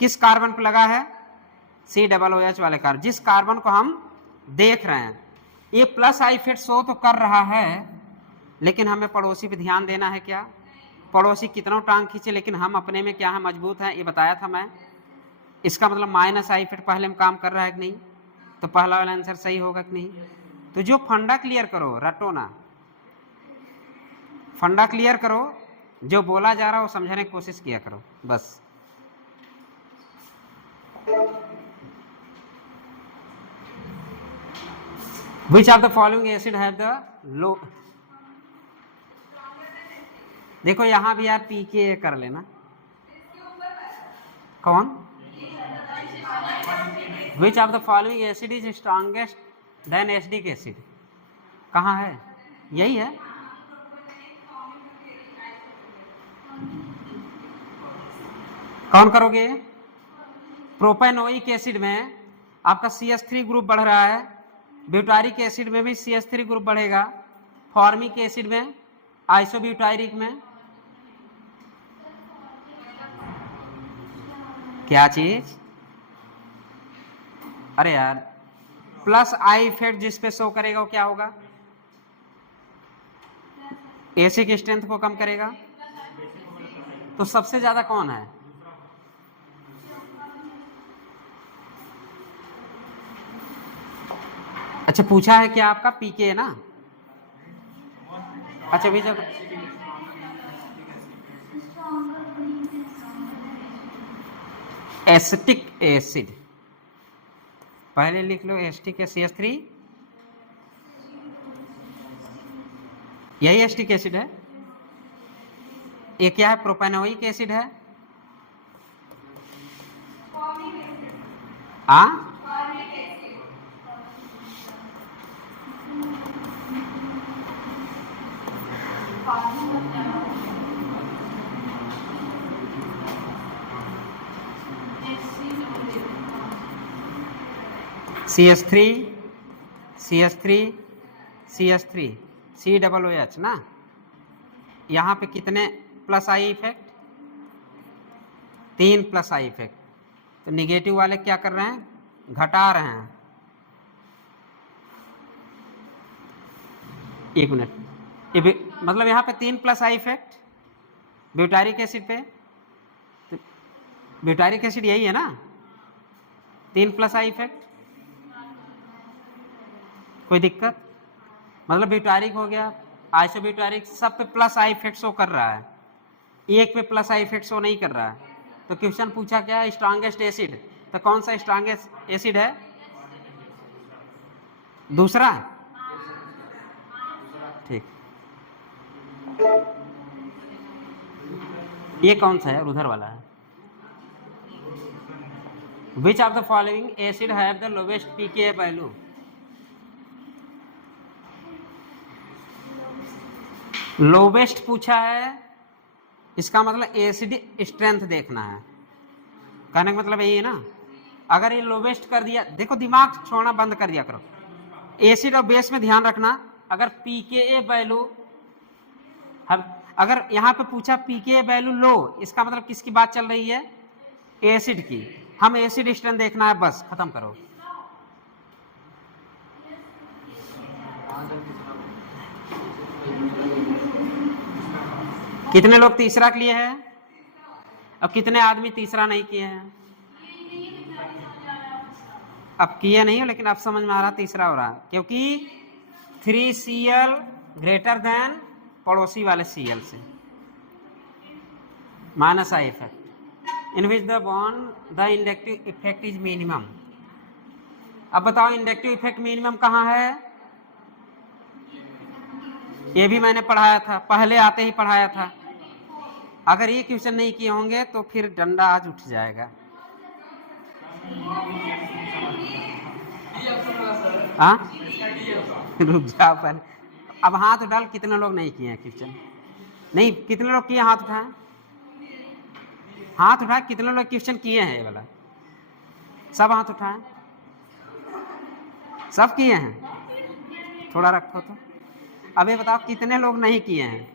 किस कार्बन पे लगा है? COOH वाले कार्बन, जिस कार्बन को हम देख रहे हैं। ये +I इफेक्ट शो तो कर रहा है, लेकिन हमें पड़ोसी पे ध्यान देना है। क्या पड़ोसी कितना टांग खींचे, लेकिन हम अपने में क्या है, मजबूत है। ये बताया था मैं। इसका मतलब -I इफेक्ट पहले में काम कर रहा है कि नहीं? तो पहला वाला आंसर सही होगा कि नहीं? तो जो फंडा क्लियर करो, रटो ना, फंडा क्लियर करो, जो बोला जा रहा है वो समझने की कोशिश किया करो बस। Which of the following acid have the low? देखो यहां भी यार pK कर लेना। कौन? Which of the following acid is strongest than acidic acid? कहाँ है? यही है। कौन करोगे? प्रोपेनोइक एसिड में आपका CH3 ग्रुप बढ़ रहा है, ब्यूटारिक एसिड में भी CH3 ग्रुप बढ़ेगा, फॉर्मिक एसिड में, आइसोब्यूटारिक में। क्या चीज? अरे यार, +I इफेक्ट जिस पे शो करेगा वो क्या होगा? एसिड स्ट्रेंथ को कम करेगा। तो सबसे ज्यादा कौन है? अच्छा पूछा है क्या आपका? पीके है ना। अच्छा भी जब एसिटिक एसिड, पहले लिख लो एसिटिक CH3, यही एसिटिक एसिड है। ये क्या है? प्रोपेनोइक एसिड है। हाँ, CH3 CH3 CH3 COOH ना, यहाँ पे कितने plus I effect? 3 plus I effect. तो निगेटिव वाले क्या कर रहे हैं? घटा रहे हैं। एक मिनट, मतलब यहाँ पे 3 plus I effect butyric acid पे। तो ब्यूटारिक एसिड यही है ना, 3 प्लस आई इफेक्ट। कोई दिक्कत? मतलब ब्यूटारिक हो गया, आइसोब्यूटारिक, सब पे प्लस आई इफेक्ट शो कर रहा है, एक पे प्लस आई इफेक्ट शो नहीं कर रहा है। तो क्वेश्चन पूछा क्या है? Strongest acid. तो कौन सा स्ट्रॉन्गेस्ट एसिड है? दूसरा। ठीक, ये कौन सा है? उधर वाला है। Which of the following acid have the lowest pKa value? Lowest पूछा है, इसका मतलब एसिड स्ट्रेंथ देखना है। कहने का मतलब यही है ना। अगर ये लोवेस्ट कर दिया, देखो दिमाग छोड़ना बंद कर दिया करो, एसिड और बेस में ध्यान रखना। अगर pKa वैल्यू, अगर यहाँ पे पूछा pKa वैल्यू लो, इसका मतलब किसकी बात चल रही है? एसिड की। हम एसिड स्ट्रेंथ देखना है, बस खत्म करो। कितने लोग तीसरा के लिए है? अब कितने आदमी तीसरा नहीं किए हैं? अब किए नहीं हो, लेकिन अब समझ में आ रहा तीसरा हो रहा, क्योंकि 3Cl ग्रेटर देन पड़ोसी वाले Cl से, minus I effect in which the bond the inductive effect is minimum. अब बताओ इंडक्टिव इफेक्ट मिनिमम कहाँ है? ये भी मैंने पढ़ाया था, पहले आते ही पढ़ाया था। अगर ये क्वेश्चन नहीं किए होंगे तो फिर डंडा आज उठ जाएगा। हाँ, रुक जाओ पहले। अब हाथ डाल, कितने लोग नहीं किए हैं क्वेश्चन? नहीं, कितने लोग किए? हाथ उठाएं, हाथ उठाएं। कितने लोग क्वेश्चन किए हैं? ये वाला सब हाथ उठाएं। सब किए हैं? थोड़ा रखो तो। अब ये बताओ कितने लोग नहीं किए हैं?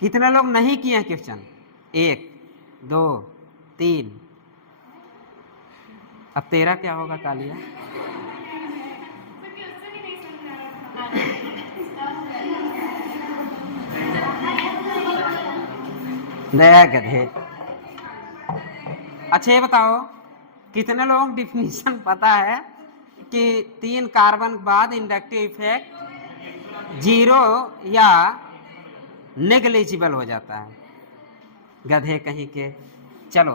कितने लोग नहीं किए हैं क्वेश्चन? 1 2 3। अब तेरा क्या होगा कालिया? दया गधे। अच्छा ये बताओ कितने लोगों को डिफिनीशन पता है कि 3 कार्बन के बाद इंडक्टिव इफेक्ट 0 या नेग्लिजिबल हो जाता है? गधे कहीं के। चलो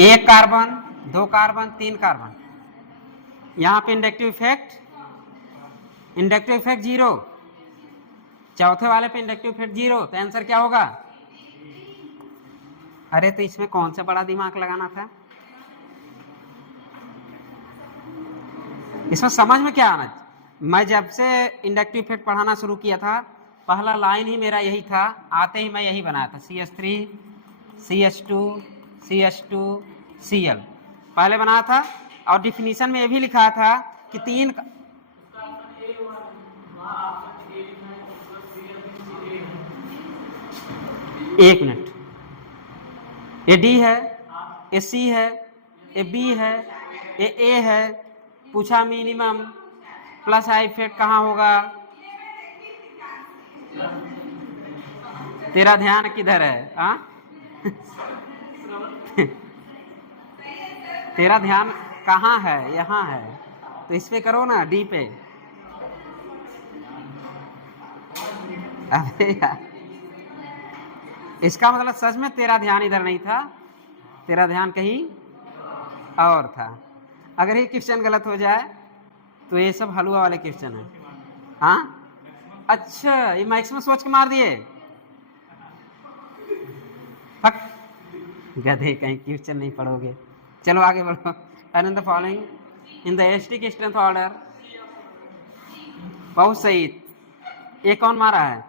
एक कार्बन, 2 कार्बन, 3 कार्बन, यहां पे इंडक्टिव इफेक्ट 0, चौथे वाले पे इंडक्टिव इफेक्ट 0। तो आंसर क्या होगा? अरे तो इसमें कौन सा बड़ा दिमाग लगाना था? इसमें समझ में क्या आना? मैं जब से इंडक्टिव इफेक्ट पढ़ाना शुरू किया था, पहला लाइन ही मेरा यही था, आते ही मैं यही बनाया था, CH3 CH2 CH2 Cl पहले बनाया था। और डिफिनीशन में ये भी लिखा था कि 3। एक मिनट, ये D है, ये C है, ये B है, ये A है। पूछा मिनिमम प्लस आई इफेक्ट कहाँ होगा? तेरा ध्यान किधर है? हाँ तेरा ध्यान कहाँ है? यहाँ है, तो इस पे करो ना, D पे। अरे यार, इसका मतलब सच में तेरा ध्यान इधर नहीं था, तेरा ध्यान कहीं और था। अगर ये क्वेश्चन गलत हो जाए तो ये सब हलवा वाले क्वेश्चन है। हाँ अच्छा, ये मैक्सिमम सोच के मार दिए। गधे कहीं क्वेश्चन नहीं पढ़ोगे। चलो आगे बढ़ो। And the following in the acidic strength order. बहुत सही। ये कौन मारा है?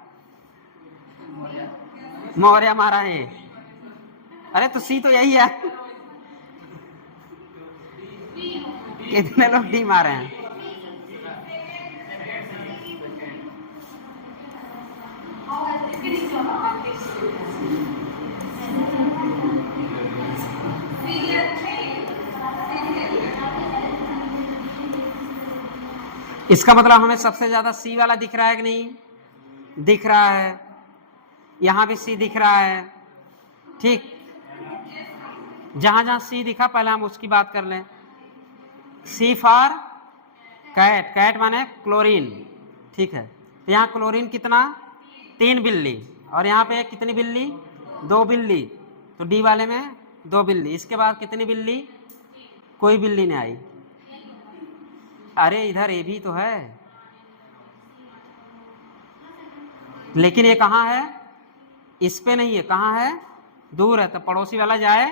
मौर्य मारा है। अरे तो सी तो यही है। कितने लोग डी मारे हैं? इसका मतलब हमें सबसे ज्यादा सी वाला दिख रहा है कि नहीं? दिख रहा है। यहां भी सी दिख रहा है। ठीक, जहां जहां सी दिखा पहले हम उसकी बात कर लें। सी फॉर कैट, कैट माने क्लोरीन। ठीक है, तो यहाँ क्लोरीन कितना? 3 बिल्ली, और यहाँ पे कितनी बिल्ली? 2 बिल्ली। तो डी वाले में 2 बिल्ली। इसके बाद कितनी बिल्ली? कोई बिल्ली नहीं आई। अरे इधर ए भी तो है, लेकिन ये कहाँ है? इस पे नहीं है। कहाँ है? दूर है। तो पड़ोसी वाला जाए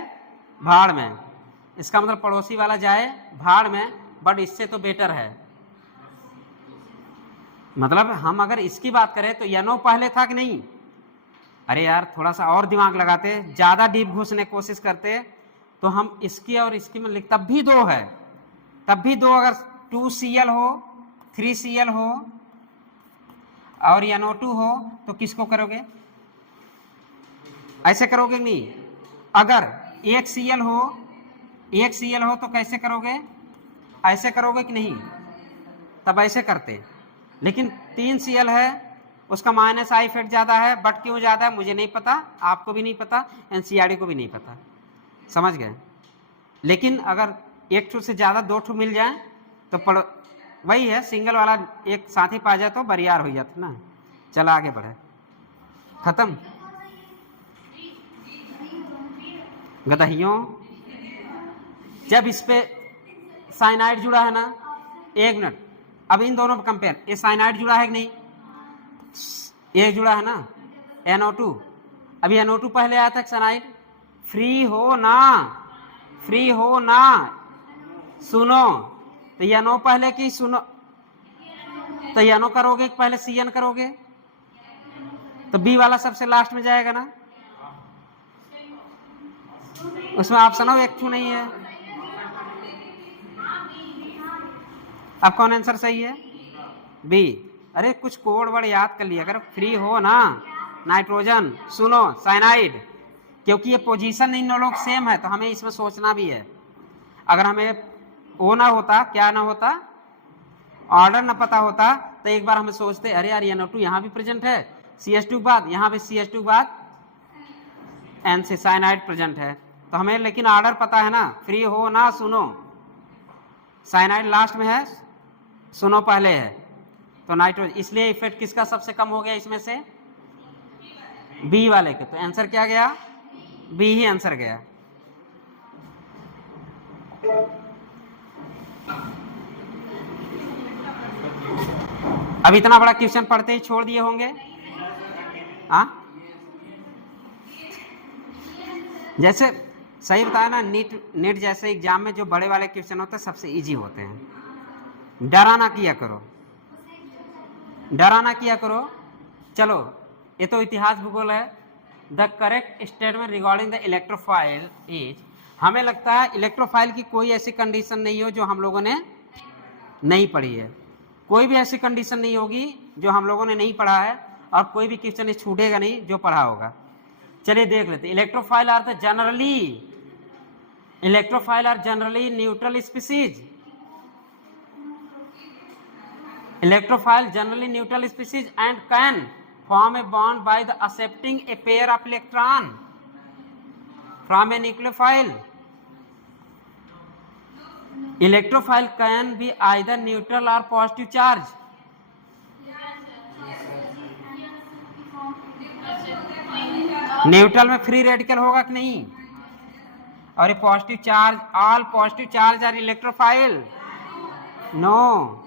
भाड़ में। इसका मतलब पड़ोसी वाला जाए भाड़ में, बट इससे तो बेटर है। मतलब हम अगर इसकी बात करें तो यनो पहले था कि नहीं? अरे यार थोड़ा सा और दिमाग लगाते, ज्यादा डीप घुसने की कोशिश करते तो हम इसकी और इसकी में लिख, तब भी 2 है। तब भी 2, अगर 2Cl हो, 3Cl हो और NO2 हो तो किसको करोगे? ऐसे करोगे नहीं। अगर 1Cl हो, 1Cl हो तो कैसे करोगे? ऐसे करोगे कि नहीं? तब ऐसे करते। लेकिन 3Cl है, उसका माइनस आई इफेक्ट ज्यादा है। बट क्यों ज्यादा है मुझे नहीं पता, आपको भी नहीं पता, एनसीईआरटी को भी नहीं पता। समझ गए? लेकिन अगर 1 ठू से ज्यादा 2 ठू मिल जाए तो वही है, सिंगल वाला एक साथ ही पा जाए तो बरियार हो जाता ना। चला आगे बढ़े। खत्म। गदहियों, जब इस पे साइनाइड जुड़ा है ना, 1 मिनट, अब इन दोनों पर कंपेयर। ये साइनाइड जुड़ा है कि नहीं? ये जुड़ा है ना, NO2। अभी NO2 पहले आया था साइनाइड। फ्री हो ना, फ्री हो ना, सुनो। तो NO पहले की सुनो, तो NO करोगे पहले CN करोगे तो बी वाला सबसे लास्ट में जाएगा ना। उसमें ऑप्शन हो 1 नहीं है। अब कौन आंसर सही है? बी। अरे कुछ कोड वर्ड याद कर लिया अगर। फ्री हो ना, नाइट्रोजन, सुनो, साइनाइड। क्योंकि ये पोजीशन इन लोग सेम है तो हमें इसमें सोचना भी है। अगर हमें वो ना होता, क्या ना होता, ऑर्डर ना पता होता तो एक बार हमें सोचते अरे यार NO2 यहाँ भी प्रेजेंट है, CH2 के बाद यहाँ पे CH2 के बाद N से साइनाइड प्रेजेंट है। तो हमें लेकिन ऑर्डर पता है ना, फ्री हो ना, सुनो। साइनाइड लास्ट में है, सुनो पहले है, तो नाइट्रोजन। इसलिए इफेक्ट किसका सबसे कम हो गया इसमें से? बी वाले के। तो आंसर क्या गया? बी ही आंसर गया। अब इतना बड़ा क्वेश्चन पढ़ते ही छोड़ दिए होंगे। हाँ, जैसे सही बताया ना, नीट जैसे एग्जाम में जो बड़े वाले क्वेश्चन होते हैं सबसे इजी होते हैं। डरा ना किया करो, डरा ना किया करो। चलो, ये तो इतिहास भूगोल है। The correct statement regarding the electrophile is, हमें लगता है इलेक्ट्रोफाइल की कोई ऐसी कंडीशन नहीं हो जो हम लोगों ने नहीं पढ़ी है। कोई भी ऐसी कंडीशन नहीं होगी जो हम लोगों ने नहीं पढ़ा है, और कोई भी क्वेश्चन छूटेगा नहीं जो पढ़ा होगा। चलिए देख लेते। Electrophile are the generally, electrophile are generally neutral species. Electrophile generally neutral species and can form a bond by the accepting a pair of electron from a nucleophile. Electrophile can be either neutral or positive charge. Neutral में free radical होगा कि नहीं? और ये positive charge, all positive charge are electrophile? No,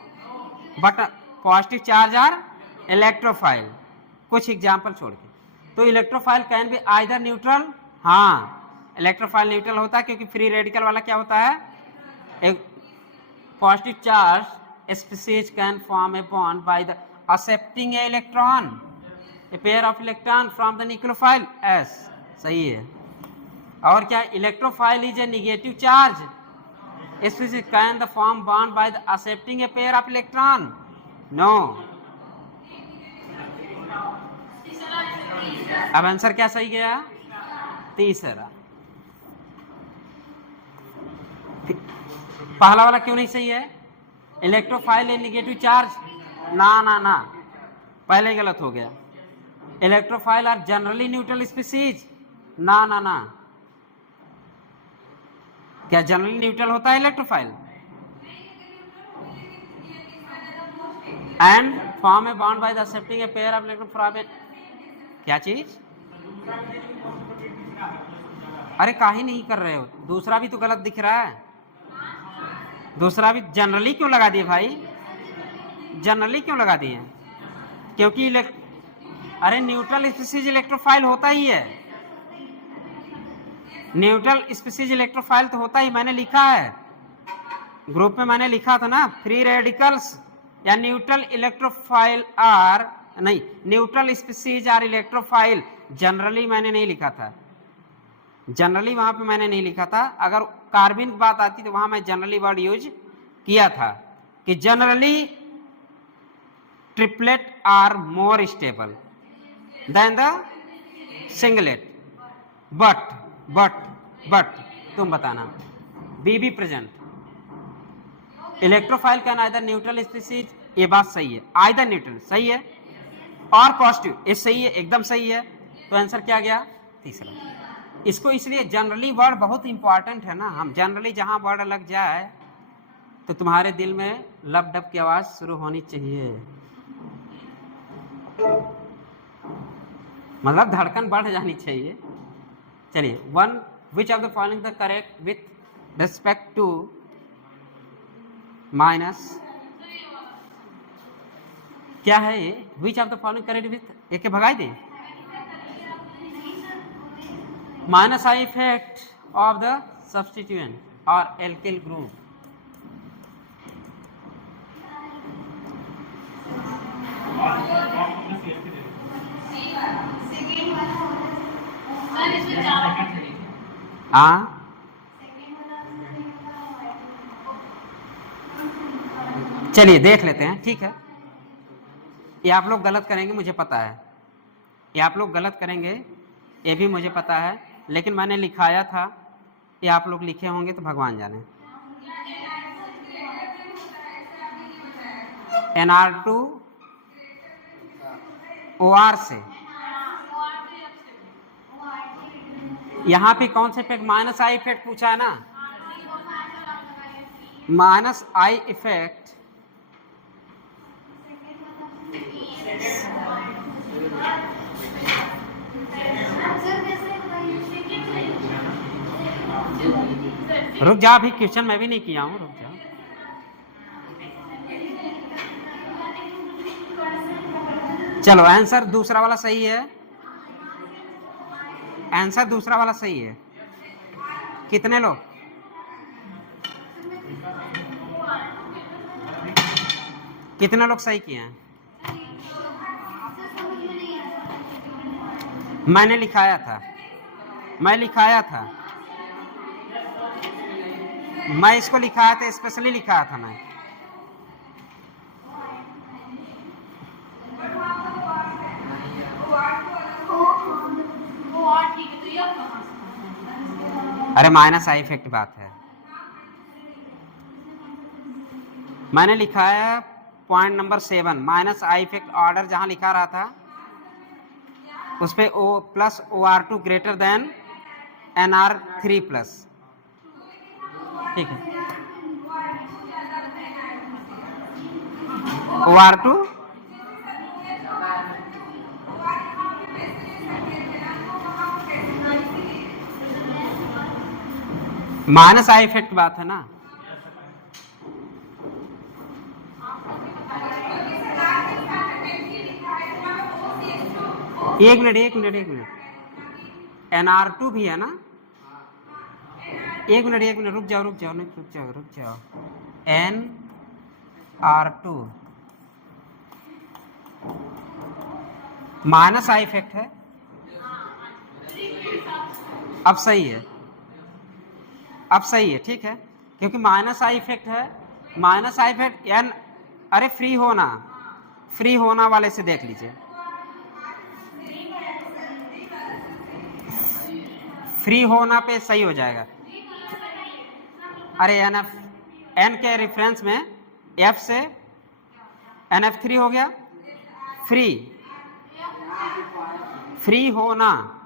but positive charge are electrophile, कुछ example छोड़ के। तो electrophile can be either neutral. हाँ, इलेक्ट्रोफाइल न्यूट्रल होता है क्योंकि फ्री रेडिकल वाला क्या होता है? एक positive charge species can form a bond by the accepting a electron, a pair of electron from the nucleophile. Yes सही है। और क्या, electrophile is a negative charge species can the form bond by the accepting a pair of electron, no. अब answer क्या सही गया, तीसरा। पहला वाला क्यों नहीं सही है, इलेक्ट्रोफाइल ए नेगेटिव चार्ज, ना ना ना, पहले गलत हो गया। Electrophile are generally neutral species, ना ना ना, क्या जनरली न्यूट्रल होता है electrophile? And form a bond by the accepting a pair of electron from a, क्या चीज? अरे काहे नहीं कर रहे हो, दूसरा भी तो गलत दिख रहा है, दूसरा भी जनरली क्यों लगा दिए भाई, जनरली क्यों लगा दिए? क्योंकि अरे न्यूट्रल स्पीसीज इलेक्ट्रोफाइल होता ही है, न्यूट्रल स्पीसीज इलेक्ट्रोफाइल तो होता ही, मैंने लिखा है ग्रुप में, मैंने लिखा था ना, फ्री रेडिकल्स या न्यूट्रल इलेक्ट्रोफाइल आर, नहीं, neutral species are electrophile, generally मैंने नहीं लिखा था, जनरली वहां पे मैंने नहीं लिखा था। अगर कार्बिन की बात आती तो वहां मैं जनरली वर्ड यूज किया था कि generally triplet are more stable than the singlet, but तुम बताना, be present, electrophile can either neutral species, ये बात सही है, आइदर न्यूट्रल सही है, और पॉजिटिव, ये सही है, एकदम सही है। तो आंसर क्या गया, तीसरा। इसको इसलिए जनरली वर्ड बहुत इंपॉर्टेंट है ना, हम जनरली जहां वर्ड लग जाए तो तुम्हारे दिल में लब डब की आवाज शुरू होनी चाहिए, मतलब धड़कन बढ़ जानी चाहिए। चलिए, one which of the following the correct with respect to minus, क्या है ये, which of the following correct with, एक भगाई दे, minus I effect of the substituent और एल्किल ग्रुप। हाँ, चलिए देख लेते हैं, ठीक है। ये आप लोग गलत करेंगे मुझे पता है, ये आप लोग गलत करेंगे ये भी मुझे पता है, लेकिन मैंने लिखाया था, ये आप लोग लिखे होंगे तो भगवान जाने। NR2 OR से, यहाँ पे कौन से इफेक्ट, माइनस आई इफेक्ट पूछा है ना, माइनस आई इफेक्ट रुक जा, अभी क्वेश्चन मैं भी नहीं किया हूं, रुक जा। चलो आंसर दूसरा वाला सही है, आंसर दूसरा वाला सही है। कितने लोग, कितने लोग सही किए हैं? मैंने लिखाया था, मैं लिखाया था, मैं इसको लिखाया था, स्पेशली लिखाया था मैं। अरे माइनस आई इफेक्ट बात है, मैंने लिखा है point number 7, minus I effect order जहां लिखा रहा था उस पे O plus OR2 greater than NR3 plus, ठीक है। OR2 माइनस आई इफेक्ट बात है ना, एक मिनट, NR2 भी है ना, एक मिनट रुक जाओ, NR2 माइनस आई इफेक्ट है, अब सही है। अब सही है, ठीक है, क्योंकि माइनस आई इफेक्ट है, माइनस आई इफेक्ट एन, अरे फ्री होना वाले से देख लीजिए, फ्री होना पे सही हो जाएगा। अरे एन के रेफरेंस में एफ से NF3 हो गया, फ्री होना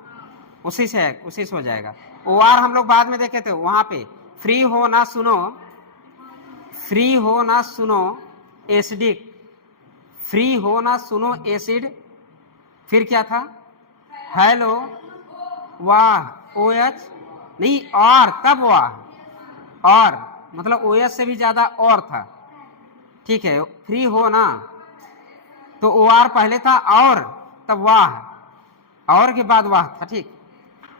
उसी से हो जाएगा। OR हम लोग बाद में देखे थे, वहां पे फ्री होना सुनो एसिडिक, फ्री होना सुनो एसिड, फिर क्या था, हेलो वाह OH नहीं, और तब वाह, और मतलब OH से भी ज्यादा और था, ठीक है। फ्री होना तो OR पहले था और तब वाह, और के बाद वाह था, ठीक।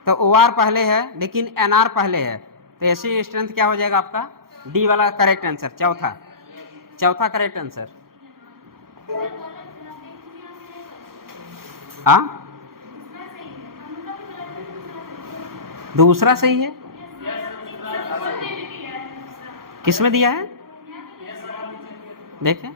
तो OR पहले है लेकिन NR पहले है, तो ऐसी स्ट्रेंथ क्या हो जाएगा आपका, डी वाला करेक्ट आंसर, चौथा करेक्ट आंसर। हाँ दूसरा सही है, किसमें दिया है देखें,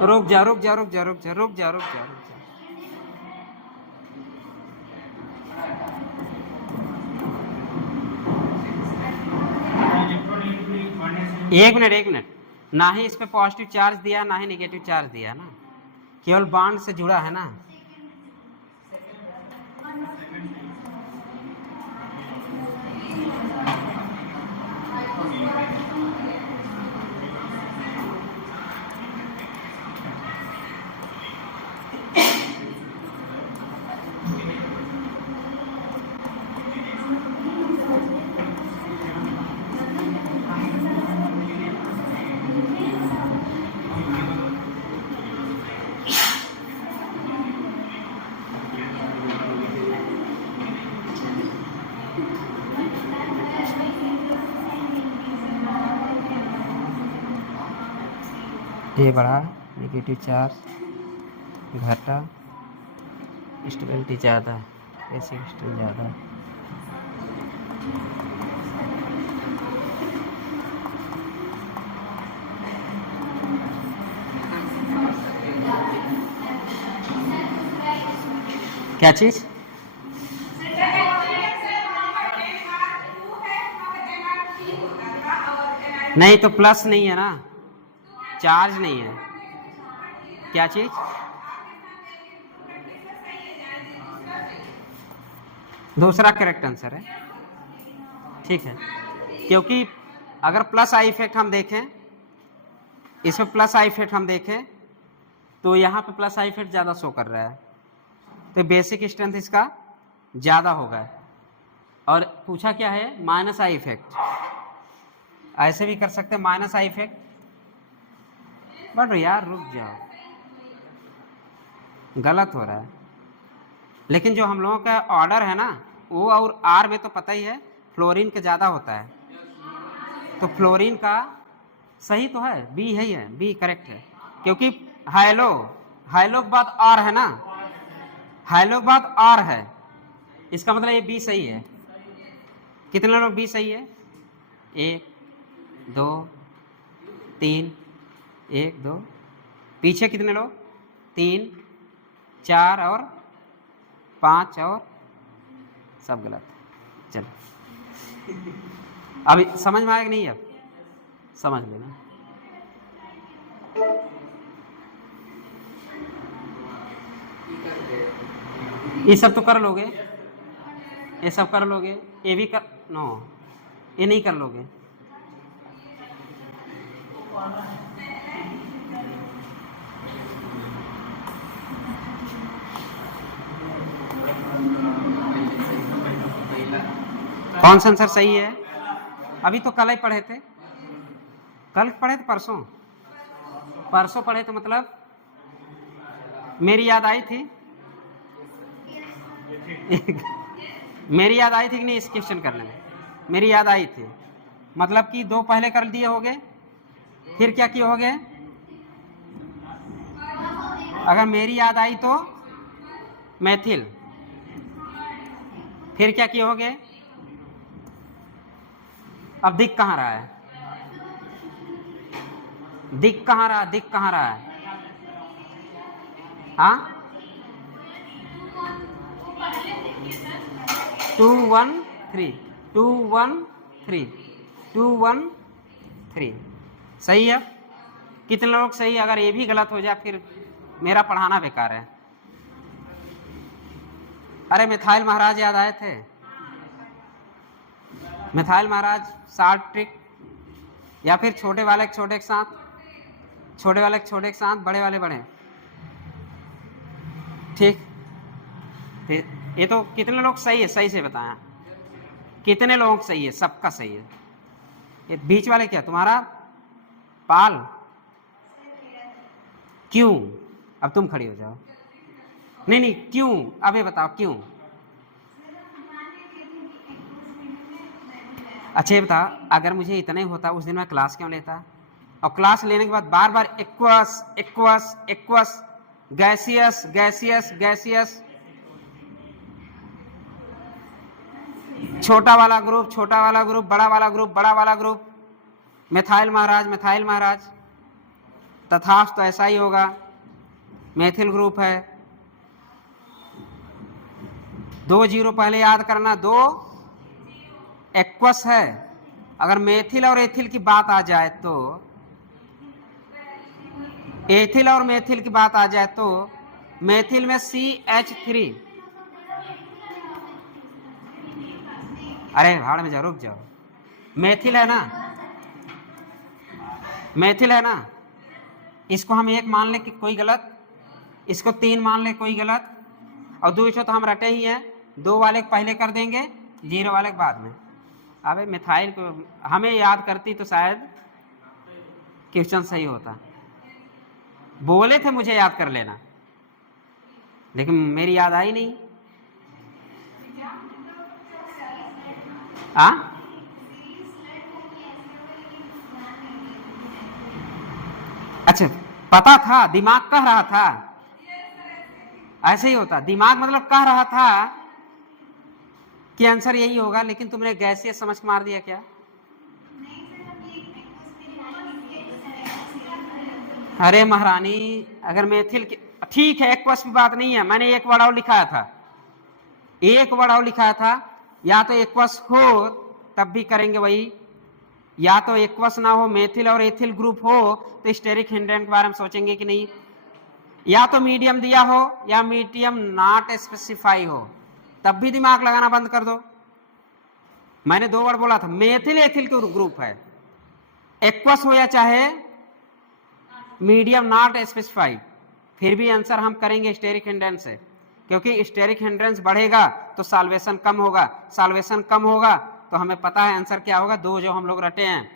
रुक जा एक मिनट, ना ही इस पे पॉजिटिव चार्ज दिया ना ही नेगेटिव चार्ज दिया ना, केवल बॉन्ड से जुड़ा है ना। ये बढ़ा, नेगेटिव चार्ज घटा, स्टेबिलिटी ज़्यादा, ऐसे स्टेबिलिटी ज़्यादा। क्या चीज़, नहीं तो प्लस नहीं है ना, चार्ज नहीं है, क्या चीज, दूसरा करेक्ट आंसर है, ठीक है। क्योंकि अगर प्लस आई इफेक्ट हम देखें, इसमें प्लस आई इफेक्ट हम देखें तो यहाँ पे प्लस आई इफेक्ट ज़्यादा शो कर रहा है, तो बेसिक स्ट्रेंथ इसका ज़्यादा होगा। और पूछा क्या है, माइनस आई इफेक्ट, ऐसे भी कर सकते हैं माइनस आई इफेक्ट, बट यार रुक जाओ, गलत हो रहा है। लेकिन जो हम लोगों का ऑर्डर है ना, O और R में तो पता ही है फ्लोरीन का ज़्यादा होता है, तो फ्लोरीन का सही तो है, बी है, बी करेक्ट है, क्योंकि हाइलो के बाद R है ना, हाइलो के बाद R है, इसका मतलब ये बी सही है। कितने लोग बी सही है, 1 2 3, 1 2, पीछे कितने लोग, 3 4 और 5 और सब गलत है। चलो अभी समझ में आएगा नहीं, अब समझ लेना। ये सब तो कर लोगे, ये सब कर लोगे, ये भी कर, नो ये नहीं कर लोगे। कौन सा आंसर सही है, अभी तो कल ही पढ़े थे, परसों पढ़े तो मतलब मेरी याद आई थी मेरी याद आई थी कि नहीं, इस क्वेश्चन करने में मेरी याद आई थी, मतलब कि 2 पहले कर दिए होगे, फिर क्या किए? अगर मेरी याद आई तो मेथिल। फिर क्या किए? अब दिख कहाँ रहा है? दिख कहाँ रहा है? हाँ, 2 1 3 2 1 3 2 1 3 सही है। कितने लोग सही? अगर ये भी गलत हो जाए फिर मेरा पढ़ाना बेकार है। अरे मिथाइल महाराज याद आए थे? मिथाइल महाराज शार्ट ट्रिक, या फिर छोटे वाले छोटे के साथ, छोटे वाले छोटे के साथ, बड़े वाले बड़े। ठीक, ये तो कितने लोग सही है? सही से बताया कितने लोग सही है? सबका सही है। ये बीच वाले क्या तुम्हारा? पाल, क्यों? अब तुम खड़ी हो जाओ। नहीं क्यों? अब ये बताओ क्यों? अच्छा ये बताओ, अगर मुझे इतना ही होता उस दिन मैं क्लास क्यों लेता? और क्लास लेने के बाद बार बार aqueous aqueous aqueous, gaseous gaseous gaseous, छोटा वाला ग्रुप छोटा वाला ग्रुप, बड़ा वाला ग्रुप बड़ा वाला ग्रुप, मिथाइल महाराज मिथाइल महाराज, तथास्तु तो ऐसा ही होगा। मेथिल ग्रुप है। 2 0 पहले याद करना, 2 एक्वस है। अगर मेथिल और एथिल की बात आ जाए तो, एथिल और मेथिल की बात आ जाए तो मेथिल में CH3। अरे भाड़ में जाओ, रुक जाओ। मेथिल है ना, मेथिल है ना, इसको हम 1 मान ले कि कोई गलत, इसको 3 मान ले कोई गलत, और 2 तो हम रटे ही हैं। 2 वाले पहले कर देंगे, 0 वाले के बाद में। अबे मिथाइल को हमें याद करती तो शायद क्वेश्चन सही होता। बोले थे मुझे याद कर लेना, लेकिन मेरी याद आई नहीं। अच्छा, पता था, दिमाग कह रहा था। ऐसे ही होता, दिमाग मतलब कह रहा था कि आंसर यही होगा, लेकिन तुमने गैसियस समझ के मार दिया क्या? अरे महारानी, अगर मेथिल के ठीक है, एक्वस की बात नहीं है, मैंने एक वर्ड और लिखाया था, एक वर्ड और लिखाया था। या तो एक्वस हो तब भी करेंगे वही, या तो एक्वस ना हो, मेथिल और एथिल ग्रुप हो तो स्टेरिक हिंड्रेंस के बारे में सोचेंगे कि नहीं। या तो मीडियम दिया हो या मीडियम नॉट स्पेसिफाई हो, तब भी दिमाग लगाना बंद कर दो। मैंने 2 वर्ड बोला था, मेथिल एथिल के ग्रुप है, एक्वस हो या चाहे मीडियम नॉट स्पेसिफाइड, फिर भी आंसर हम करेंगे स्टेरिक हिंड्रेंस से, क्योंकि स्टेरिक हिंड्रेंस बढ़ेगा तो साल्वेशन कम होगा, साल्वेशन कम होगा तो हमें पता है आंसर क्या होगा। 2 जो हम लोग रटे हैं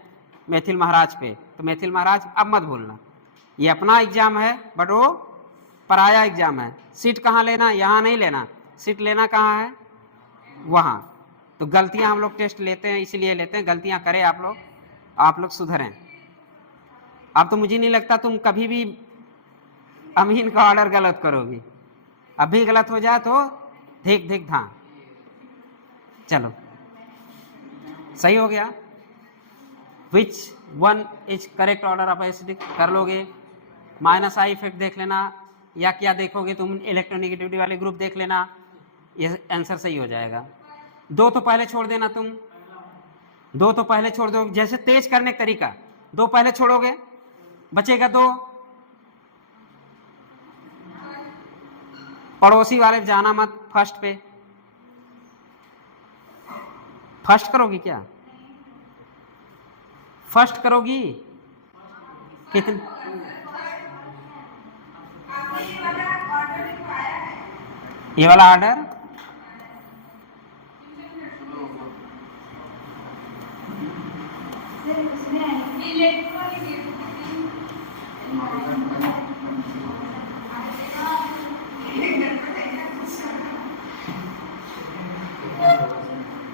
मेथिल महाराज पे, तो मेथिल महाराज अब मत भूलना, ये अपना एग्जाम है बट वो पराया एग्जाम है। सीट कहाँ लेना? यहाँ नहीं लेना, सीट लेना कहाँ है? वहाँ। तो गलतियाँ हम लोग टेस्ट लेते हैं, इसीलिए लेते हैं, गलतियाँ करें आप लोग सुधरें। अब तो मुझे नहीं लगता तुम कभी भी अमीन का ऑर्डर गलत करोगी, अभी गलत हो जाए तो देख देख धा। चलो सही हो गया। Which one is correct order of acidic कर लोगे। -I इफेक्ट देख लेना, या क्या देखोगे तुम, इलेक्ट्रोनेगेटिविटी वाले ग्रुप देख लेना, ये आंसर सही हो जाएगा। 2 तो पहले छोड़ देना तुम, 2 तो पहले छोड़ दो, जैसे तेज करने का तरीका, 2 पहले छोड़ोगे बचेगा 2। पड़ोसी वाले जाना मत, फर्स्ट पे। फर्स्ट करोगी क्या? फर्स्ट करोगी कितने? ये वाला ऑर्डर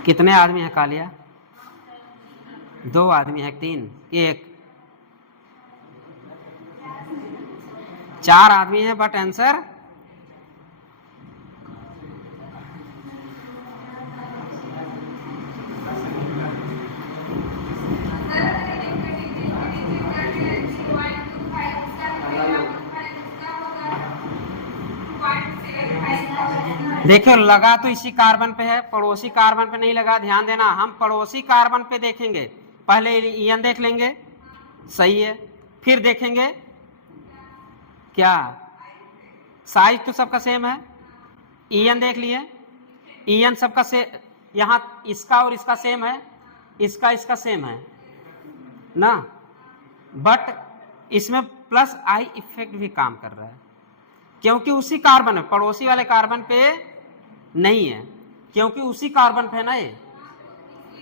कितने आदमी है कालिया? 2 आदमी है, 3 1? 4 आदमी हैं बट आंसर देखो लगा तो इसी कार्बन पे है, पड़ोसी कार्बन पे नहीं लगा। ध्यान देना, हम पड़ोसी कार्बन पे देखेंगे, पहले ईएन देख लेंगे, सही है, फिर देखेंगे क्या साइज तो सबका सेम है। ईएन देख लिए, ईएन सबका से यहाँ इसका और इसका सेम है, इसका सेम है ना, बट इसमें प्लस आई इफेक्ट भी काम कर रहा है क्योंकि उसी कार्बन में, पड़ोसी वाले कार्बन पे नहीं है, क्योंकि उसी कार्बन पे है ना,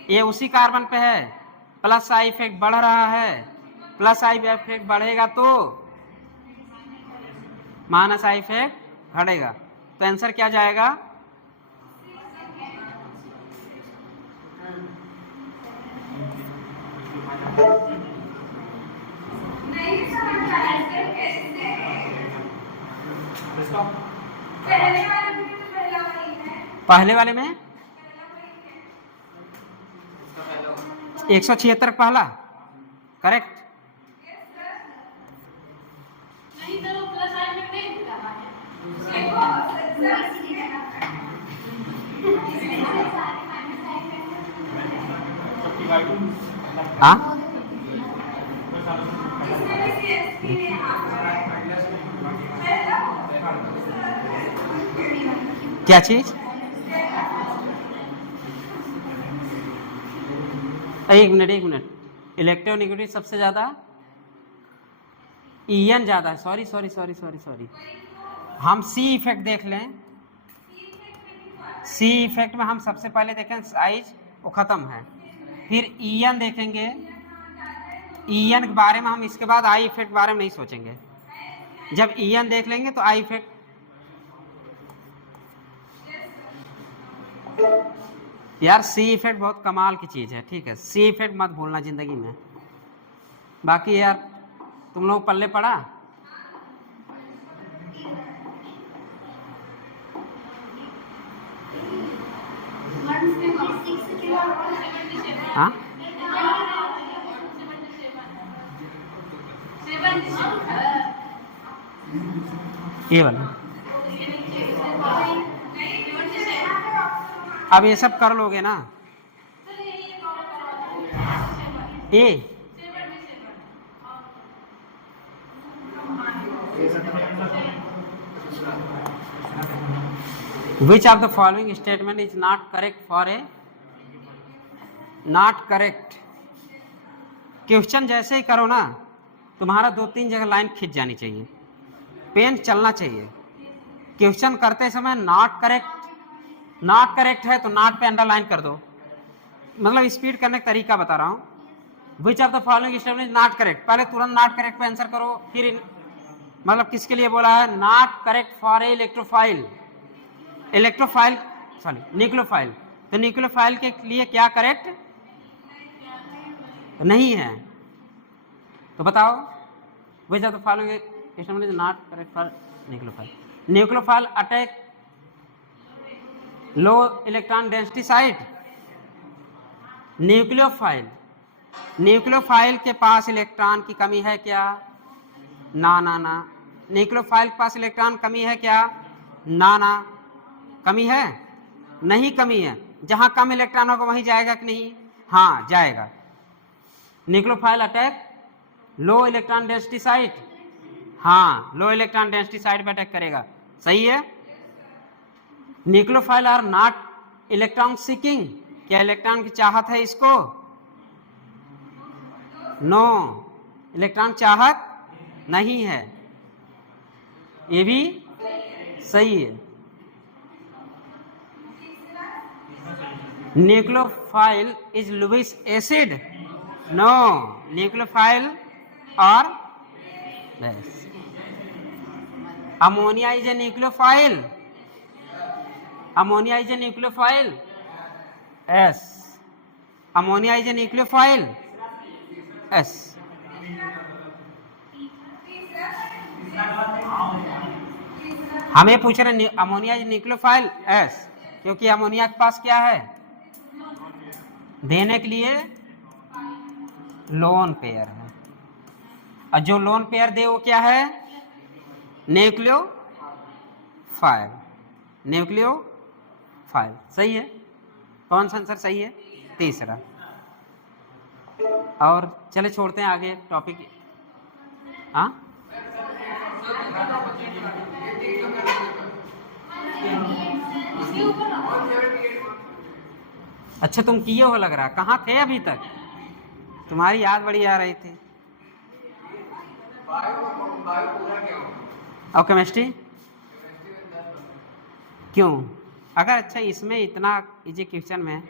ये उसी कार्बन पे है। प्लस आई इफेक्ट बढ़ रहा है, प्लस आई इफेक्ट बढ़ेगा तो माइनस आई इफेक्ट घटेगा, तो आंसर क्या जाएगा? पहले वाले में 176 पहला करेक्ट। हाँ क्या चीज? एक मिनट, इलेक्ट्रोनेगेटिव सबसे ज्यादा ईएन ज्यादा है। सॉरी, हम सी इफेक्ट देख लें। सी इफेक्ट में हम सबसे पहले देखें साइज वो खत्म है, फिर ईएन देखेंगे। ईएन के बारे में हम इसके बाद आई इफेक्ट के बारे में नहीं सोचेंगे। जब ईएन देख लेंगे तो आई इफेक्ट, यार सी इफेक्ट बहुत कमाल की चीज है, ठीक है, सी इफेक्ट मत भूलना जिंदगी में। बाकी यार तुम लोग पल्ले पड़ा, हाँ ये वाला। अब ये सब कर लोगे ना, a which of the following statement is not correct for a not correct. Question जैसे ही करो ना, तुम्हारा 2-3 जगह लाइन खिंच जानी चाहिए, पेन चलना चाहिए। क्वेश्चन करते समय नॉट करेक्ट है तो नॉट पे अंडरलाइन कर दो, मतलब स्पीड करने का तरीका बता रहा हूं। विच of the following statement is not correct, पहले तुरंत नॉट करेक्ट पे आंसर करो, फिर मतलब किसके लिए बोला है? Not correct for A electrophile, nucleophile. तो न्यूक्लियोफाइल के लिए क्या करेक्ट नहीं है? तो बताओ विच of the following statement is not correct for nucleophile. Nucleophile attack low electron density site. Nucleophile के पास इलेक्ट्रॉन की कमी है क्या? ना। न्यूक्लियोफाइल के पास इलेक्ट्रॉन कमी है क्या? ना। कमी है? नहीं कमी है। जहां कम इलेक्ट्रॉन होगा वहीं जाएगा कि नहीं? हाँ जाएगा। Nucleophile attack low electron density site, हाँ लो इलेक्ट्रॉन डेंसिटी साइट पे अटैक करेगा, सही है। Nucleophile are not electron seeking, क्या इलेक्ट्रॉन की चाहत है इसको? नो, इलेक्ट्रॉन चाहत नहीं है, ये भी सही है। Nucleophile is Lewis acid, no, nucleophile और ammonia is a nucleophile, ammonia is a nucleophile, yes, ammonia is a nucleophile, yes. हमें पूछ रहे अमोनिया न्यूक्लियोफाइल एस, क्योंकि अमोनिया के पास क्या है देने के लिए लोन पेयर है, और जो लोन पेयर दे वो क्या है न्यूक्लियोफाइल। न्यूक्लियोफाइल सही है। कौन सा आंसर सही है? तीसरा। और चले छोड़ते हैं आगे टॉपिक। हाँ अच्छा तुम किए हो लग रहा, कहाँ थे अभी तक? तुम्हारी याद बड़ी आ रही थी। और केमिस्ट्री क्यों? अगर अच्छा इसमें इतना इजी क्वेश्चन में,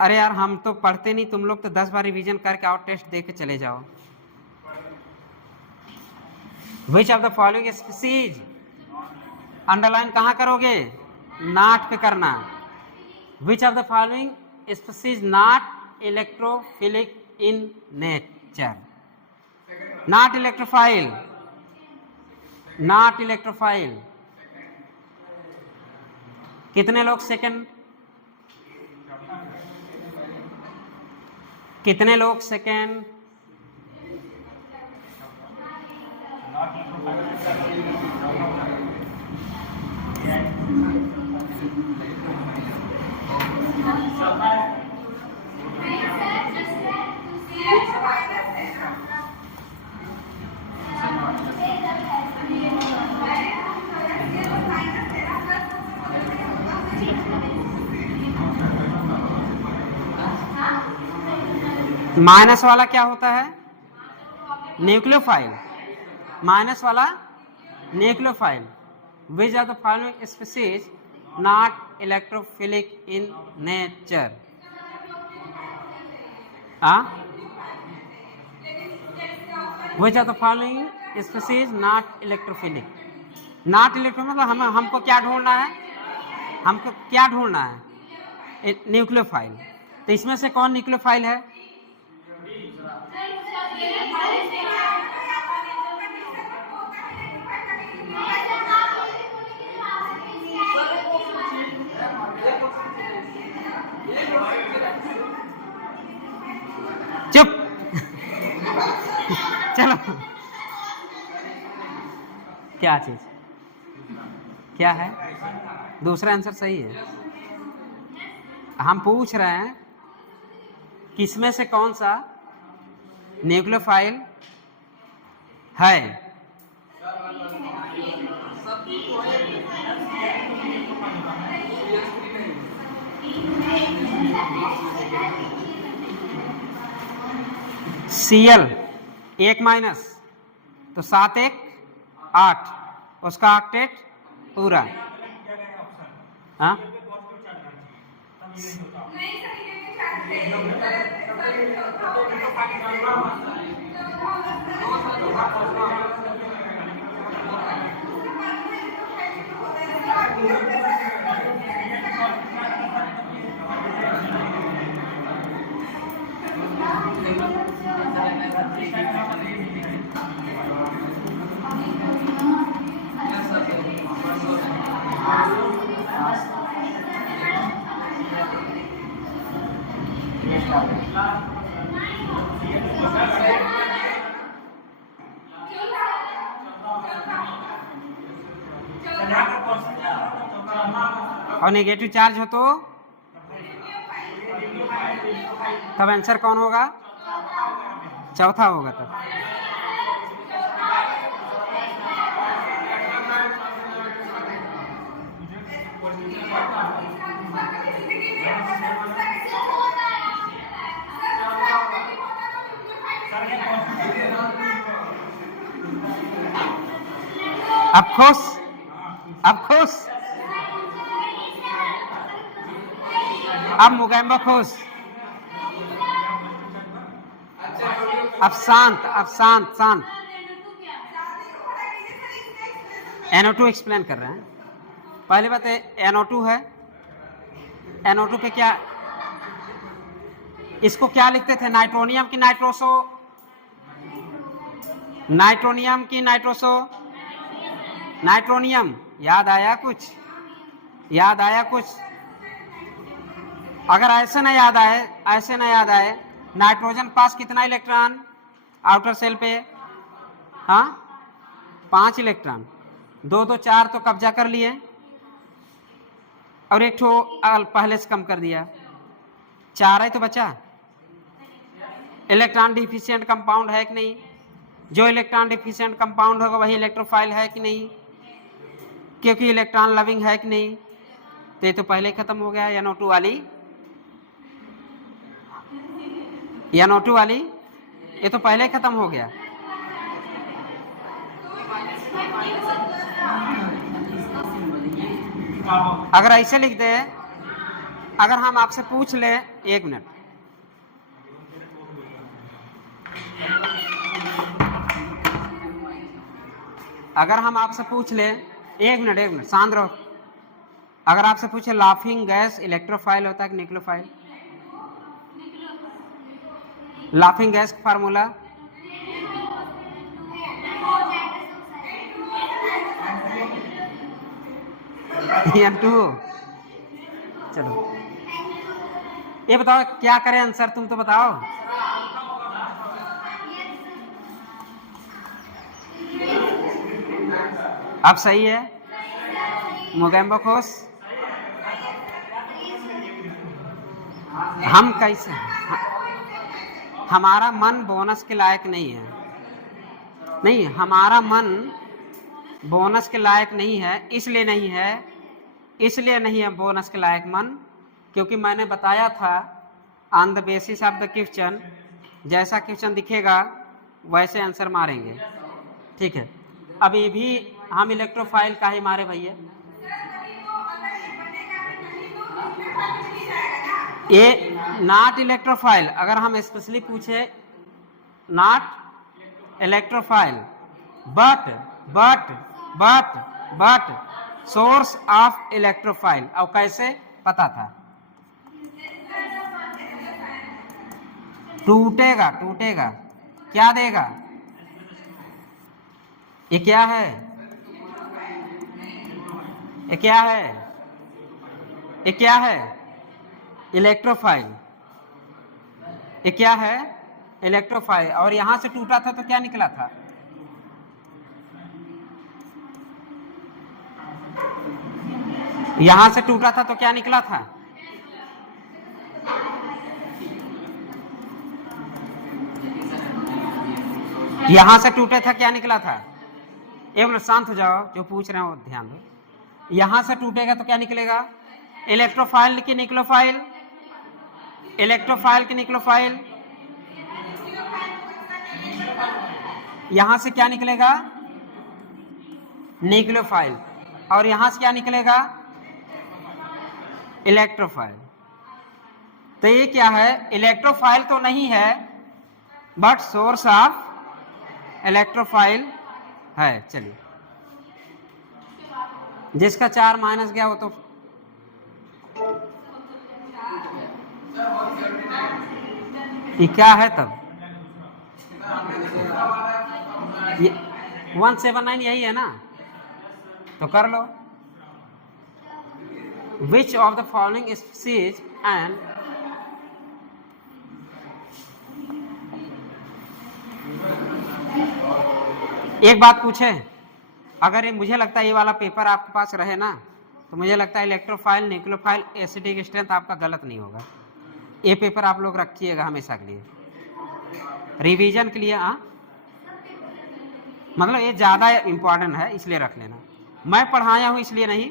अरे यार हम तो पढ़ते नहीं, तुम लोग तो 10 बार रिवीजन करके और टेस्ट दे के चले जाओ। विच of the following species, underline कहाँ करोगे? नॉट पे करना। विच of the following species not electrophilic in nature? Not electrophile, not electrophile. कितने लोग सेकंड, कितने लोग सेकंड? माइनस वाला क्या होता है? न्यूक्लियोफाइल। माइनस वाला nucleophile. Which are the following species not electrophilic in nature? Which are the following species not electrophilic? Not electro मतलब हमको क्या ढूंढना है? हमको क्या ढूंढना है? न्यूक्लियोफाइल। तो इसमें से कौन न्यूक्लियोफाइल है? चुप चलो क्या चीज, क्या है? दूसरा आंसर सही है। हम पूछ रहे हैं किसमें से कौन सा न्यूक्लियोफाइल है? Cl 1 माइनस, तो 7 1 8, उसका ऑक्टेट पूरा। हाँ और नेगेटिव चार्ज हो तो तब आंसर कौन होगा? चौथा होगा तब। अब खुश, अब खुश, अब मुगैम्बा खुश, अब शांत, अब शांत शांत। NO2 एक्सप्लेन कर रहे हैं। पहली बात NO2 है, NO2 पे क्या, इसको क्या लिखते थे? नाइट्रोनियम की नाइट्रोसो, नाइट्रोनियम की नाइट्रोसो, नाइट्रोनियम। याद आया कुछ? याद आया कुछ? अगर ऐसे ना याद आए, ऐसे ना याद आए, नाइट्रोजन पास कितना इलेक्ट्रॉन आउटर सेल पे? हाँ 5 इलेक्ट्रॉन। 2 2 4 तो कब्जा कर लिए और एक ठो पहले से कम कर दिया, 4 है तो बचा। इलेक्ट्रॉन डिफिशिएंट कंपाउंड है कि नहीं? जो इलेक्ट्रॉन डिफिशिएंट कंपाउंड होगा वही इलेक्ट्रोफाइल है कि नहीं? क्योंकि इलेक्ट्रॉन लविंग है कि नहीं? तो ये तो पहले ही खत्म हो गया। NO2 वाली, NO2 वाली ये तो पहले ही खत्म हो गया। अगर ऐसे लिख दे, अगर हम आपसे पूछ ले, 1 मिनट, अगर हम आपसे पूछ ले, 1 मिनट 1 मिनट शांत रहो। अगर आपसे पूछे लाफिंग गैस इलेक्ट्रोफाइल होता है कि न्यूक्लियोफाइल? लाफिंग गैस का फार्मूला N2। चलो ये बताओ क्या करें आंसर, तुम तो बताओ। अब सही है मोगेम्बो खोस। हम कैसे, हमारा मन बोनस के लायक नहीं है। नहीं, हमारा मन बोनस के लायक नहीं है। इसलिए नहीं है, इसलिए नहीं है बोनस के लायक मन, क्योंकि मैंने बताया था on the basis of the question, जैसा क्वेश्चन दिखेगा वैसे आंसर मारेंगे। ठीक है, अभी भी हम इलेक्ट्रोफाइल का ही मारे भैया। ये नॉट इलेक्ट्रोफाइल, अगर हम स्पेशली पूछे not electrophile but source of electrophile. अब कैसे पता था? टूटेगा, टूटेगा क्या देगा? ये क्या है? ये क्या है? ये क्या है? इलेक्ट्रोफाइल। ये क्या है? इलेक्ट्रोफाइल। और यहां से टूटा था तो क्या निकला था? यहां से टूटा था तो क्या निकला था? यहां से टूटे था, क्या निकला था? एक मिनट शांत हो जाओ, जो पूछ रहे हो ध्यान दो। यहां से टूटेगा तो क्या निकलेगा? इलेक्ट्रोफाइल की निक्लोफाइल, इलेक्ट्रोफाइल की निक्लोफाइल। यहां से क्या निकलेगा? निक्लोफाइल। और यहां से क्या निकलेगा? इलेक्ट्रोफाइल। तो ये क्या है? इलेक्ट्रोफाइल तो नहीं है, बट सोर्स ऑफ इलेक्ट्रोफाइल है। चलिए, जिसका 4 माइनस गया वो तो ये क्या है तब? ये 179 यही है ना, तो कर लो। Which of the following species and एक बात पूछे, अगर ये मुझे लगता है ये वाला पेपर आपके पास रहे ना, तो मुझे लगता है इलेक्ट्रोफाइल न्यूक्लियोफाइल एसिडिक स्ट्रेंथ आपका गलत नहीं होगा। ये पेपर आप लोग रखिएगा हमेशा के लिए, रिवीजन के लिए। हाँ, मतलब ये ज़्यादा इम्पोर्टेंट है इसलिए रख लेना। मैं पढ़ाया हूँ इसलिए नहीं,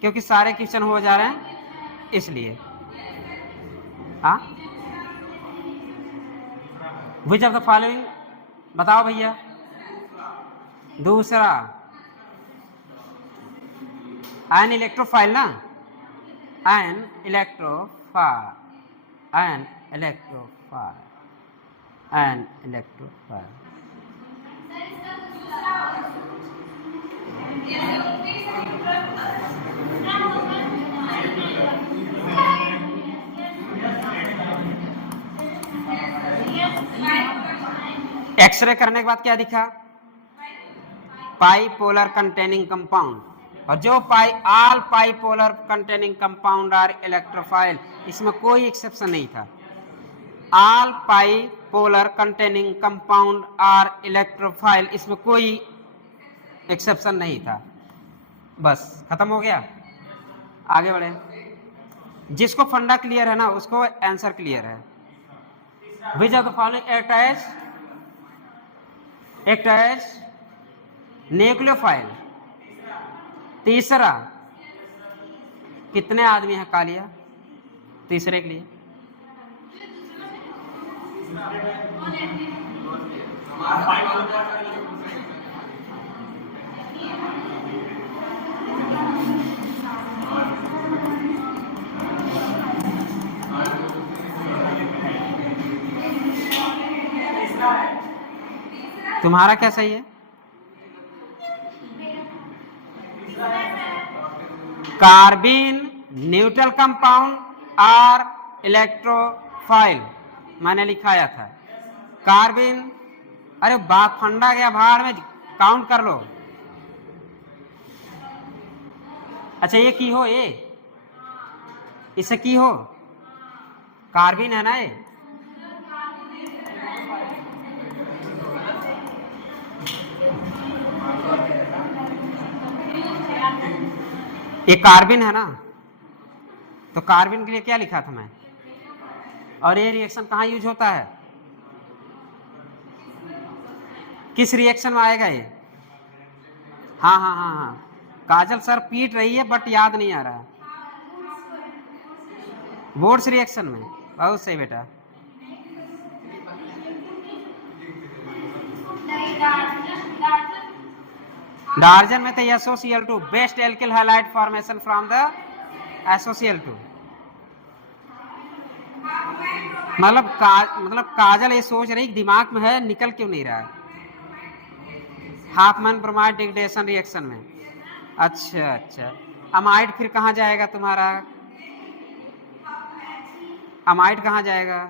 क्योंकि सारे क्वेश्चन हो जा रहे हैं इसलिए। हाँ, विच ऑफ द फॉलोइंग बताओ भैया। दूसरा एन इलेक्ट्रोफाइल ना, an electrophile, an electrophile, an electrophile. X ray करने के बाद क्या दिखा? पाई पोलर कंटेनिंग कंपाउंड, और जो all pi polar containing compound are electrophile, इसमें कोई एक्सेप्शन नहीं था। All pi polar containing compound are electrophile, इसमें कोई एक्सेप्शन नहीं था। बस खत्म हो गया, आगे बढ़े। जिसको फंडा क्लियर है ना उसको आंसर क्लियर है। Which of the following act as nucleophile. तीसरा, कितने आदमी हैं कालिया तीसरे के लिए? तुम्हारा क्या सही है? कार्बिन न्यूट्रल कंपाउंड और इलेक्ट्रोफाइल, मैंने लिखाया था कार्बिन। अरे बात फंडा गया भाड़ में, काउंट कर लो। अच्छा ये की हो, ये इसे की हो, कार्बिन है ना ये कार्बिन है ना, तो कार्बिन के लिए क्या लिखा था मैं? और ये रिएक्शन कहाँ यूज होता है? किस रिएक्शन में आएगा ये? हाँ हाँ हाँ हाँ, काजल सर पीट रही है बट याद नहीं आ रहा है। बोर्ड्स रिएक्शन में। बहुत सही बेटा। डार्जन में तो SOCl2 best alkyl halide formation from the SOCl2। मतलब काजल ये सोच रही दिमाग में है, निकल क्यों नहीं रहा है? हाफमैन ब्रोमाइड डिग्रेडेशन रिएक्शन में। अच्छा अच्छा, अमाइड फिर कहाँ जाएगा तुम्हारा? अमाइड कहाँ जाएगा?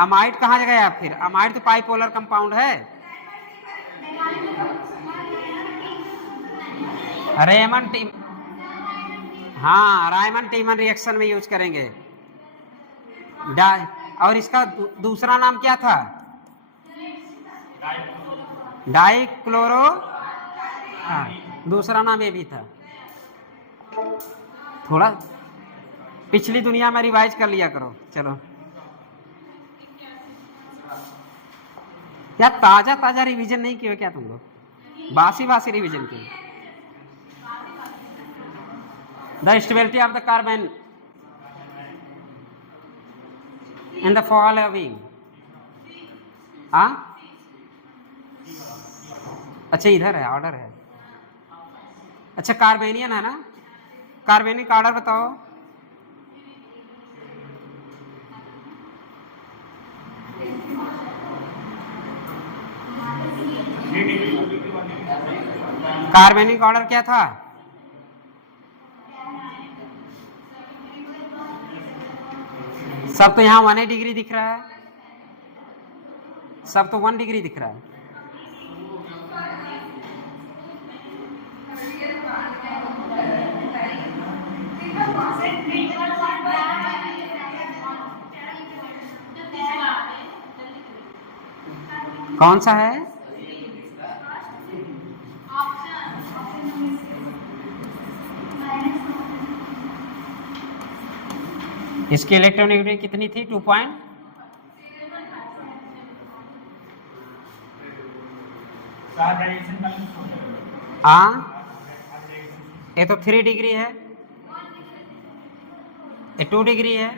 अमाइड कहाँ जाएगा? फिर अमाइड तो पाइपोलर कंपाउंड है। रेमन टीम, हाँ रायमन टीमन रिएक्शन में यूज करेंगे। और इसका दूसरा नाम क्या था? डाइक्लोरो, हाँ दूसरा नाम ये भी था। थोड़ा पिछली दुनिया में रिवाइज कर लिया करो। चलो यार, ताजा ताजा रिवीजन नहीं किए क्या तुम लोग? बासी बासी रिवीजन किए। The stability of the carbon in the following. अच्छा इधर है, ऑर्डर है। अच्छा कार्बेनियन है ना, कार्बेनिक ऑर्डर बताओ। कार्बेनिक ऑर्डर क्या था? सब तो यहाँ 1 डिग्री दिख रहा है, सब तो 1 डिग्री दिख रहा है। कौन सा है? इसकी इलेक्ट्रोनेगेटिविटी कितनी थी? 2 पॉइंट। ये तो 3 डिग्री है, ये 2 डिग्री है।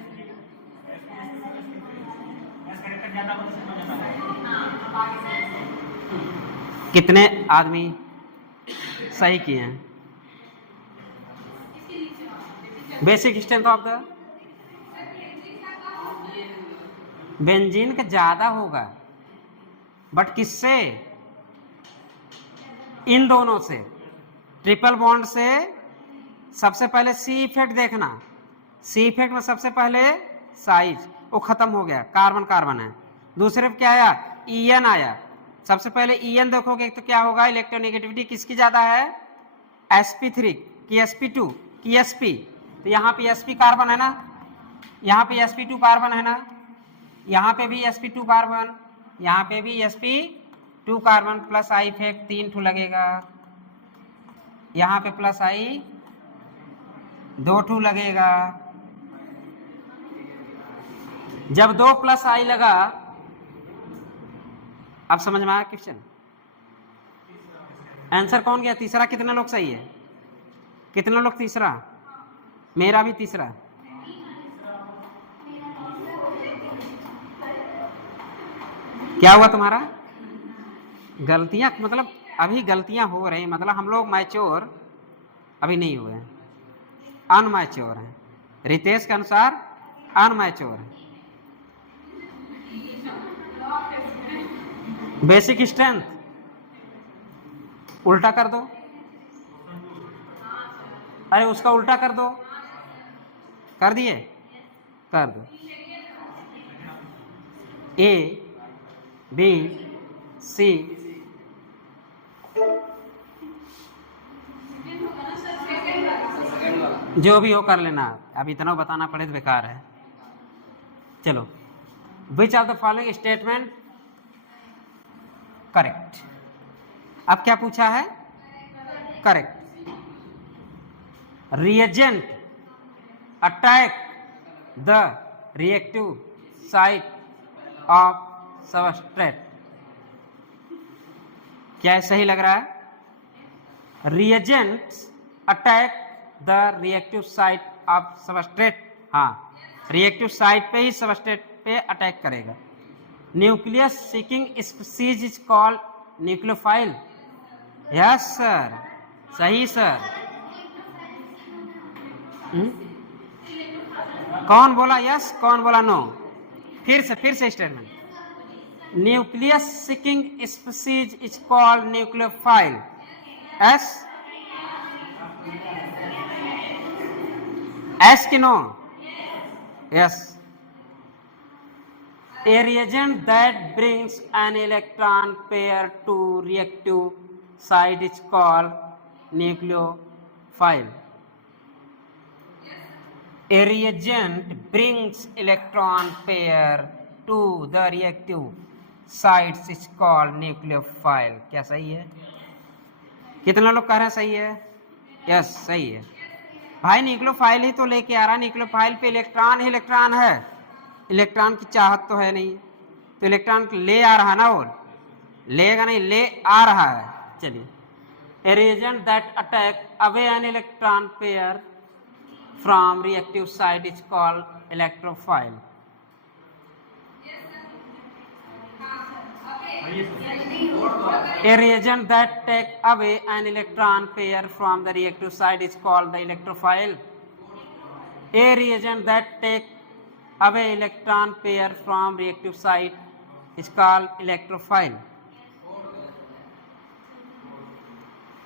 कितने आदमी सही किए हैं? Basic strength of the benzene का ज्यादा होगा, बट किससे? इन दोनों से। ट्रिपल बॉन्ड से सबसे पहले सी इफेक्ट देखना, सी इफेक्ट में सबसे पहले साइज वो खत्म हो गया, कार्बन कार्बन है। दूसरे पे क्या आया? EN आया। सबसे पहले En देखोगे तो क्या होगा, इलेक्ट्रोनेगेटिविटी किसकी ज्यादा है, sp3 की sp2 की sp। तो यहाँ पे sp कार्बन है ना, यहाँ पे sp2 कार्बन है ना, यहाँ पे भी sp2 कार्बन, यहाँ पे भी sp2 carbon, plus I effect 3 ठू लगेगा, यहाँ पे प्लस आई 2 ठू लगेगा। जब 2 प्लस आई लगा, अब समझ में आया क्वेश्चन? आंसर कौन गया? तीसरा। कितने लोग सही है? कितने लोग तीसरा? मेरा भी तीसरा। क्या हुआ तुम्हारा? गलतियां, मतलब अभी गलतियां हो रही, मतलब हम लोग मैच्योर अभी नहीं हुए हैं, अनमैच्योर हैं। रितेश के अनुसार अनमैच्योर है। बेसिक स्ट्रेंथ उल्टा कर दो, अरे उसका उल्टा कर दो, कर दिए? कर दो। ए बी सी, जो भी हो कर लेना, अब इतना बताना पड़े तो बेकार है। चलो, विच of the following statement correct. अब क्या पूछा है? Correct. Reagent attack the reactive site of substrate. क्या सही लग रहा है? Reagents attack the reactive site of substrate. हाँ, रिएक्टिव साइट पे ही सबस्ट्रेट पे अटैक करेगा। Nucleus seeking species is called nucleophile. Yes sir, सही सर। कौन बोला यस, कौन बोला नो? फिर से statement. Nucleus seeking species is called nucleophile. S की no? Yes. A reagent that brings an electron pair to reactive site is called nucleophile. A reagent brings electron pair to the reactive sites is called nucleophile. क्या सही है? कितना लोग कह रहे हैं सही है? यस, सही है भाई। न्यूक्लियोफाइल ही तो लेके आ रहा है। न्यूक्लियोफाइल पे इलेक्ट्रॉन ही इलेक्ट्रॉन है, इलेक्ट्रॉन की चाहत तो है नहीं, तो इलेक्ट्रॉन ले आ रहा है ना, वो लेगा नहीं, ले आ रहा है। चलिए, a reagent that attack away an electron pair from reactive site is called electrophile. A reagent that take away an electron pair from the reactive site is called the electrophile. A reagent that take away electron pair from reactive site is called electrophile.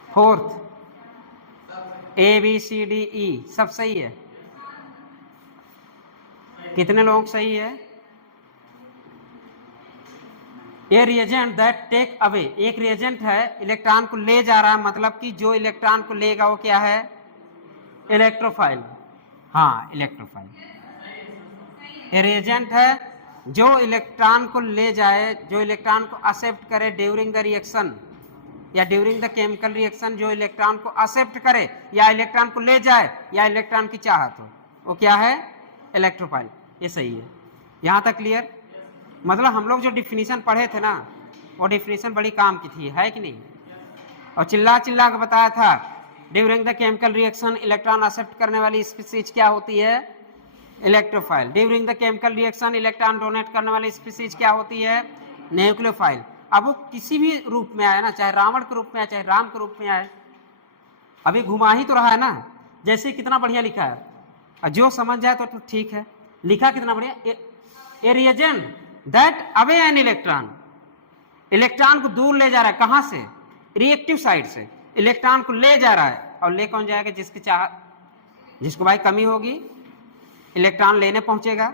Fourth, A B C D E सब सही है। कितने लोग सही है? ए reagent that take away, एक reagent है electron को ले जा रहा है, मतलब कि जो इलेक्ट्रॉन को लेगा वो क्या है? इलेक्ट्रोफाइल। हाँ, इलेक्ट्रोफाइल। ए रिएजेंट है जो इलेक्ट्रॉन को ले जाए, जो इलेक्ट्रॉन को एक्सेप्ट करे ड्यूरिंग द रिएक्शन या ड्यूरिंग द केमिकल रिएक्शन, जो इलेक्ट्रॉन को एक्सेप्ट करे या इलेक्ट्रॉन को ले जाए या इलेक्ट्रॉन की चाहत हो, वो क्या है? इलेक्ट्रोफाइल। ये सही है। यहाँ तक क्लियर? मतलब हम लोग जो डिफिनीशन पढ़े थे ना, वो डिफिनीशन बड़ी काम की थी, है कि नहीं? और चिल्ला चिल्ला के बताया था, during the chemical reaction electron accept करने वाली स्पीसीज क्या होती है? Electrophile. During the chemical reaction electron donate करने वाली स्पीसीज क्या होती है? न्यूक्लियोफाइल। अब वो किसी भी रूप में आए ना, चाहे रावण के रूप में आए, चाहे राम के रूप में आए, अभी घुमा ही तो रहा है ना। जैसे कितना बढ़िया लिखा है, और जो समझ जाए तो ठीक है। लिखा कितना बढ़िया, a reagent that away an electron, electron को दूर ले जा रहा है। कहां से? रिएक्टिव साइड से इलेक्ट्रॉन को ले जा रहा है। और ले कौन जाएगा? जिसकी चाहत, जिसको भाई कमी होगी इलेक्ट्रॉन लेने पहुंचेगा।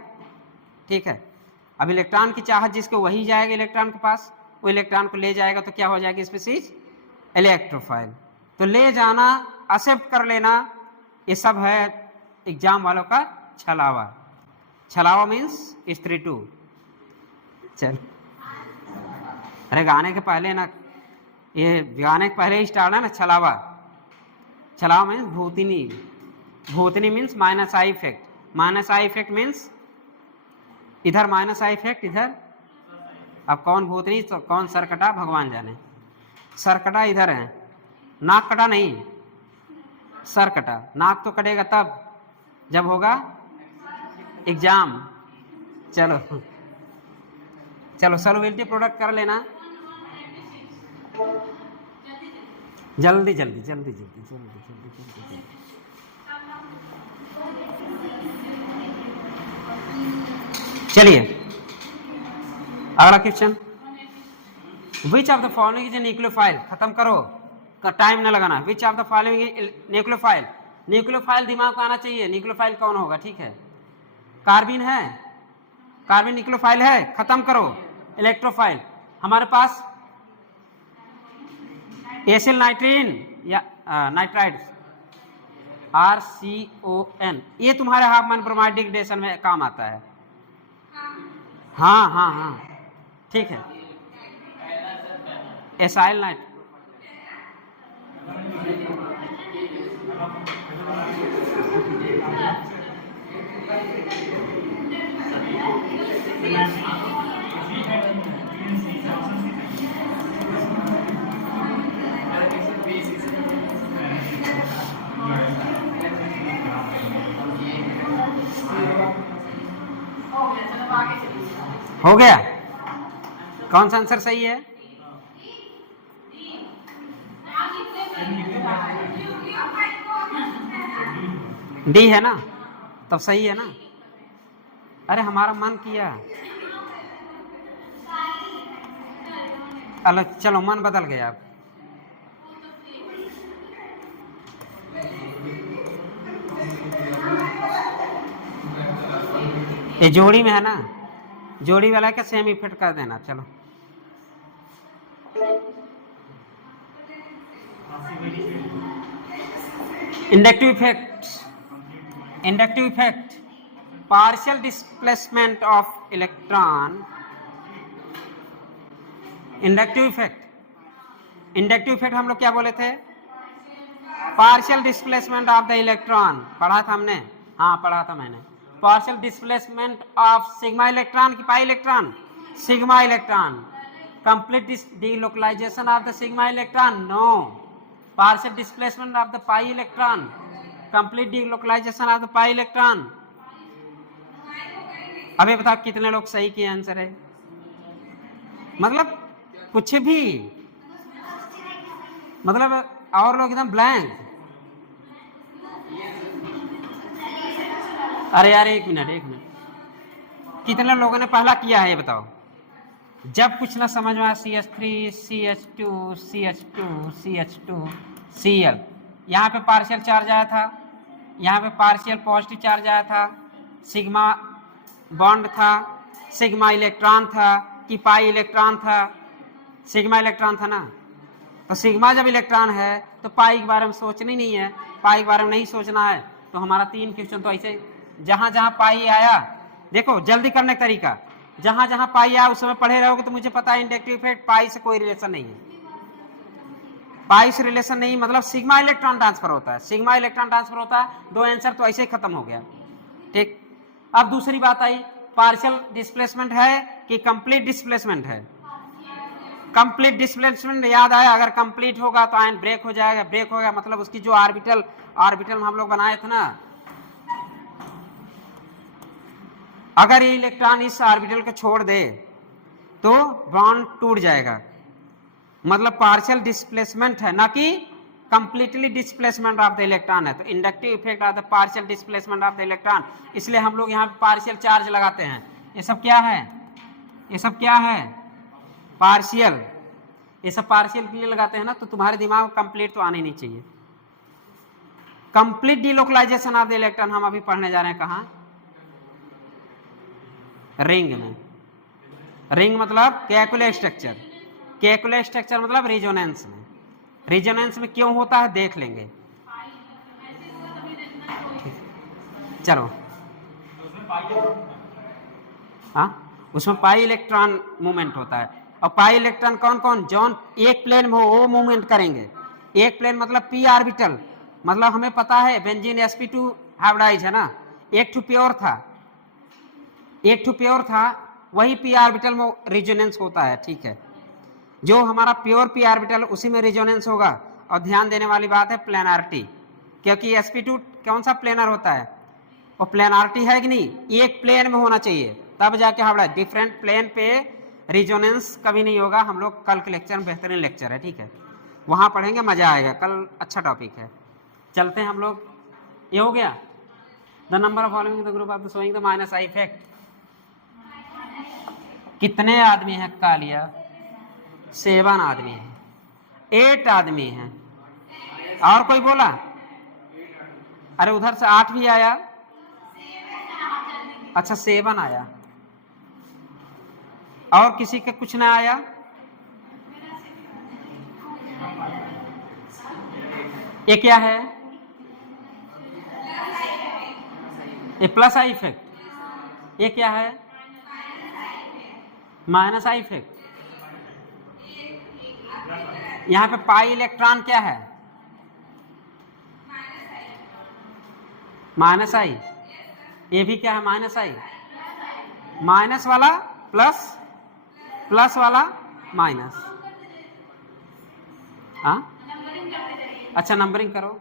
ठीक है, अब इलेक्ट्रॉन की चाहत जिसको, वही जाएगा इलेक्ट्रॉन के पास। वो इलेक्ट्रॉन को ले जाएगा तो क्या हो जाएगी स्पीसीज, इलेक्ट्रोफाइल। तो ले जाना, एक्सेप्ट कर लेना, ये सब है एग्जाम वालों का छलावा। छलावा मीन्स स्त्री टू। चल, अरे गाने के पहले ना, ये गाने के पहले ही स्टार्ट है ना छलावा। छलावा means Bhootni. Bhootni means minus I effect. Minus I effect means इधर माइनस आई इफेक्ट, इधर। अब कौन भूतनी तो कौन सरकटा, भगवान जाने। सरकटा इधर है, नाक कटा नहीं, सर कटा। नाक तो कटेगा तब जब होगा एग्जाम। चलो चलो, सॉल्युबिलिटी प्रोडक्ट कर लेना जल्दी जल्दी जल्दी जल्दी जल्दी जल्दी जल्दी। चलिए अगला question, which of the following is a nucleophile. खत्म करो, का टाइम न लगाना। विच of the following is nucleophile. Nucleophile दिमाग को आना चाहिए, न्यूक्लियोफाइल कौन होगा, ठीक है। कार्बिन है, कार्बिन न्यूक्लियोफाइल है, खत्म करो। इलेक्ट्रोफाइल हमारे पास एसिल नाइट्रीन या नाइट्राइड, RCON, ये तुम्हारे हाफ मैन ब्रोमाइड डिग्रेडेशन में काम आता है। हाँ हाँ हाँ ठीक है। एसाइल नाइट, हो गया। कौन सा आंसर सही है? डी है ना, तब सही है ना। अरे हमारा मन किया, अलग, चलो मन बदल गया। ये जोड़ी में है ना, जोड़ी वाला का सेम इफेक्ट कर देना। चलो inductive effect, inductive effect, partial displacement of electron. Inductive effect, inductive effect हम लोग क्या बोले थे? Partial displacement of the electron, पढ़ा था हमने, हाँ पढ़ा था मैंने। Partial displacement of sigma electron की pi electron, sigma electron. Complete delocalisation of the sigma electron, no. Partial displacement of the pi electron, complete delocalisation of the pi electron. अभी बताओ कितने लोग सही किए आंसर है? मतलब कुछ भी, मतलब और लोग एकदम ब्लैंक। अरे यार एक मिनट, एक मिनट, कितने लोगों ने पहला किया है ये बताओ? जब कुछ ना समझ में आया, CH3 CH2 CH2 CH2 Cl, यहाँ पे पार्शियल चार्ज आया था, यहाँ पे पार्शियल पॉजिटिव चार्ज आया था, सिग्मा बॉन्ड था, सिग्मा इलेक्ट्रॉन था कि पाई इलेक्ट्रॉन था? सिग्मा इलेक्ट्रॉन था ना। तो सिग्मा जब इलेक्ट्रॉन है तो पाई के बारे में सोचना ही नहीं है, पाई के बारे में नहीं सोचना है। तो हमारा 3 क्वेश्चन तो ऐसे, जहां जहां पाई आया, देखो जल्दी करने का तरीका, जहां जहां पाई आया उस समय पढ़े रहोगे तो मुझे पता है इंडक्टिव इफेक्ट पाई से कोई रिलेशन नहीं है। पाई से रिलेशन नहीं, मतलब सिग्मा इलेक्ट्रॉन ट्रांसफर होता है, सिग्मा इलेक्ट्रॉन ट्रांसफर होता है। 2 आंसर तो ऐसे ही खत्म हो गया, ठीक। अब दूसरी बात आई, पार्शियल डिस्प्लेसमेंट है कि कंप्लीट डिस्प्लेसमेंट है? कंप्लीट डिस्प्लेसमेंट याद आया, अगर कंप्लीट होगा तो आयन ब्रेक हो जाएगा, ब्रेक हो गया मतलब उसकी जो ऑर्बिटल में हम लोग बनाए थे ना, अगर ये इलेक्ट्रॉन इस ऑर्बिटल को छोड़ दे तो बॉन्ड टूट जाएगा, मतलब पार्शियल डिस्प्लेसमेंट है, ना कि completely displacement of the electron है। तो inductive effect of the partial displacement of the electron, इसलिए हम लोग यहाँ पे पार्शियल चार्ज लगाते हैं। ये सब क्या है? ये सब क्या है? पार्शियल। ये सब पार्शियल के लिए लगाते हैं ना, तो तुम्हारे दिमाग में कंप्लीट तो आने नहीं चाहिए। Complete delocalisation of the electron हम अभी पढ़ने जा रहे हैं, कहाँ? रिंग में। रिंग मतलब कैलकुलेट स्ट्रक्चर, केकुलर स्ट्रक्चर मतलब रेजोनेंस में। रेजोनेंस में क्यों होता है देख लेंगे। चलो, हाँ, उसमें पाई इलेक्ट्रॉन मूवमेंट होता है। और पाई इलेक्ट्रॉन कौन कौन, जौन एक प्लेन में हो वो मूवमेंट करेंगे। एक प्लेन मतलब पी ऑर्बिटल, मतलब हमें पता है बेंजीन sp2 हाइब्रिडाइज है ना, एक टू प्योर था, वही पी ऑर्बिटल में रेजोनेंस होता है। ठीक है, जो हमारा प्योर पी ऑर्बिटल उसी में रेजोनेंस होगा। और ध्यान देने वाली बात है प्लेनारिटी, क्योंकि sp2 कौन सा प्लेनर होता है, और प्लेनारिटी है कि नहीं, एक प्लेन में होना चाहिए तब जाके हाइब्रिडाइज। डिफरेंट प्लेन पे रेजोनेंस कभी नहीं होगा। हम लोग कल के लेक्चर में, बेहतरीन लेक्चर है, ठीक है, वहां पढ़ेंगे, मजा आएगा, कल अच्छा टॉपिक है। चलते हैं हम लोग, ये हो गया। The number of following the group of the showing the minus I effect. कितने आदमी है कालिया, 7 आदमी है, 8 आदमी है। और कोई बोला, अरे उधर से 8 भी आया, अच्छा 7 आया, और किसी के कुछ ना आया। ये क्या है, ये प्लस आई इफेक्ट। ये क्या है, माइनस आई इफेक्ट। यहां पे पाई इलेक्ट्रॉन क्या है, माइनस आई। ये भी क्या है, माइनस आई। माइनस वाला प्लस, प्लस वाला माइनस। हाँ, अच्छा नंबरिंग करो।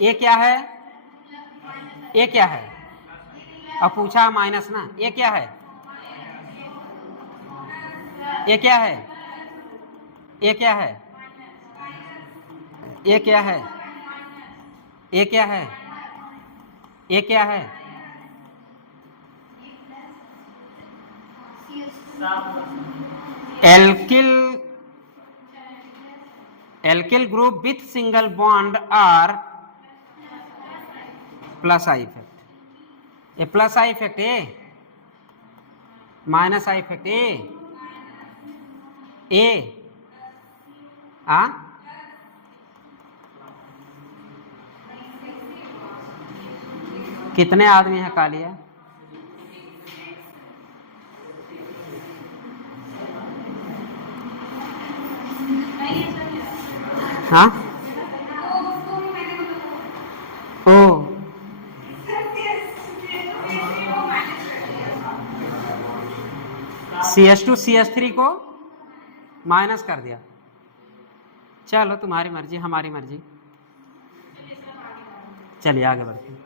ये क्या है, ये क्या है, अब पूछा माइनस ना, ये क्या है, ये क्या है, ये क्या है, ये क्या है, ये क्या है, ये क्या है, alkyl group with single bond are plus I effect. ये plus I effect, a minus I effect, a आ कितने आदमी है कालिया, हाँ, ओ CH2 CH3 को माइनस कर दिया। चलो तुम्हारी मर्जी हमारी मर्जी, चलिए आगे बढ़ते हैं।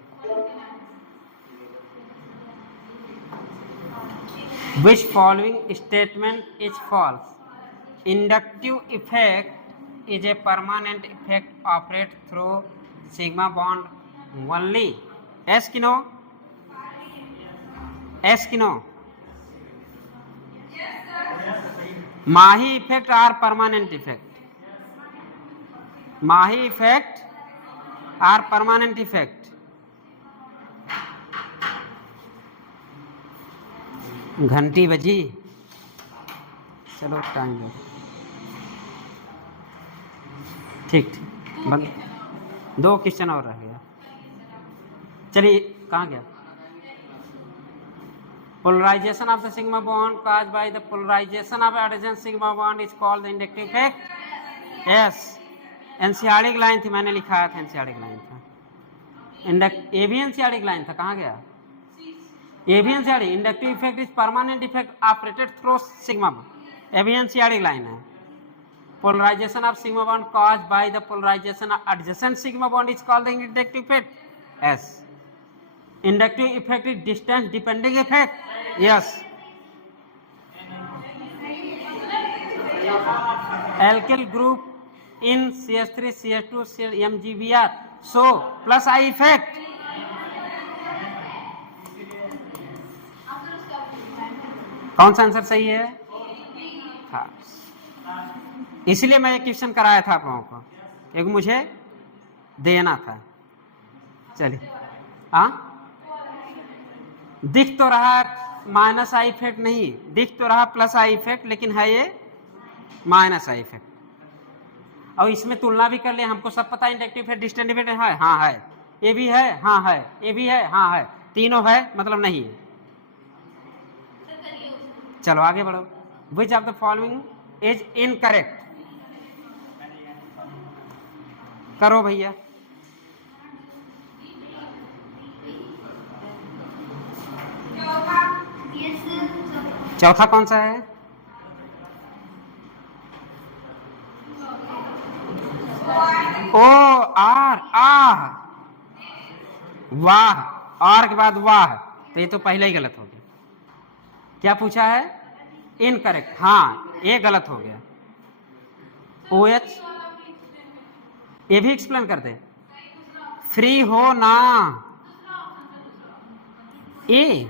Which following statement is false? Inductive effect is a permanent effect operate through sigma bond only. Yes कि no? Yes कि no? Mahi effect are permanent effect. Mahi effect are permanent effect. घंटी बजी, चलो टाइम दो, ठीक ठीक बंद। 2 question और रह गया, चलिए कहाँ गया। Polarisation of the sigma bond cause by the polarisation of addition sigma bond is called the inductive effect. Yes, NCERT line थी, मैंने लिखा था एनसीआरटी लाइन था, ये भी एनसीआरटी लाइन था, कहाँ गया, ये भी NCERT. Inductive effect is permanent effect operated through sigma, ये भी एनसीआरटी लाइन है। Polarisation of sigma bond caused by the polarization of adjacent sigma bond is called the inductive effect. Yes. Inductive effect is distance depending effect. Yes. Alkyl group in CH3 CH2 MgBr, so plus I effect. कौन सा answer सही है, हाँ, इसलिए मैं एक question कराया था आप लोगों को, क्योंकि मुझे देना था। चलिए, हाँ, दिख तो रहा माइनस आई इफेक्ट, नहीं दिख तो रहा प्लस आई इफेक्ट, लेकिन है ये माइनस आई इफेक्ट। और इसमें तुलना भी कर ले, हमको सब पता है इंडक्टिव इफेक्ट डिस्टेंस इफेक्ट है, हाँ है, ये भी है, हाँ है, ये भी है, हाँ है, तीनों है मतलब नहीं है। चलो आगे बढ़ो। विच of the following is incorrect? करो भैया। चौथा कौन सा है? ओ आर, आह, वाह, आर के बाद वाह, तो ये तो पहले ही गलत हो गया। क्या पूछा है? इनकरेक्ट, हाँ ये गलत हो गया। ओ एच, ये भी एक्सप्लेन कर दे। फ्री हो ना, ए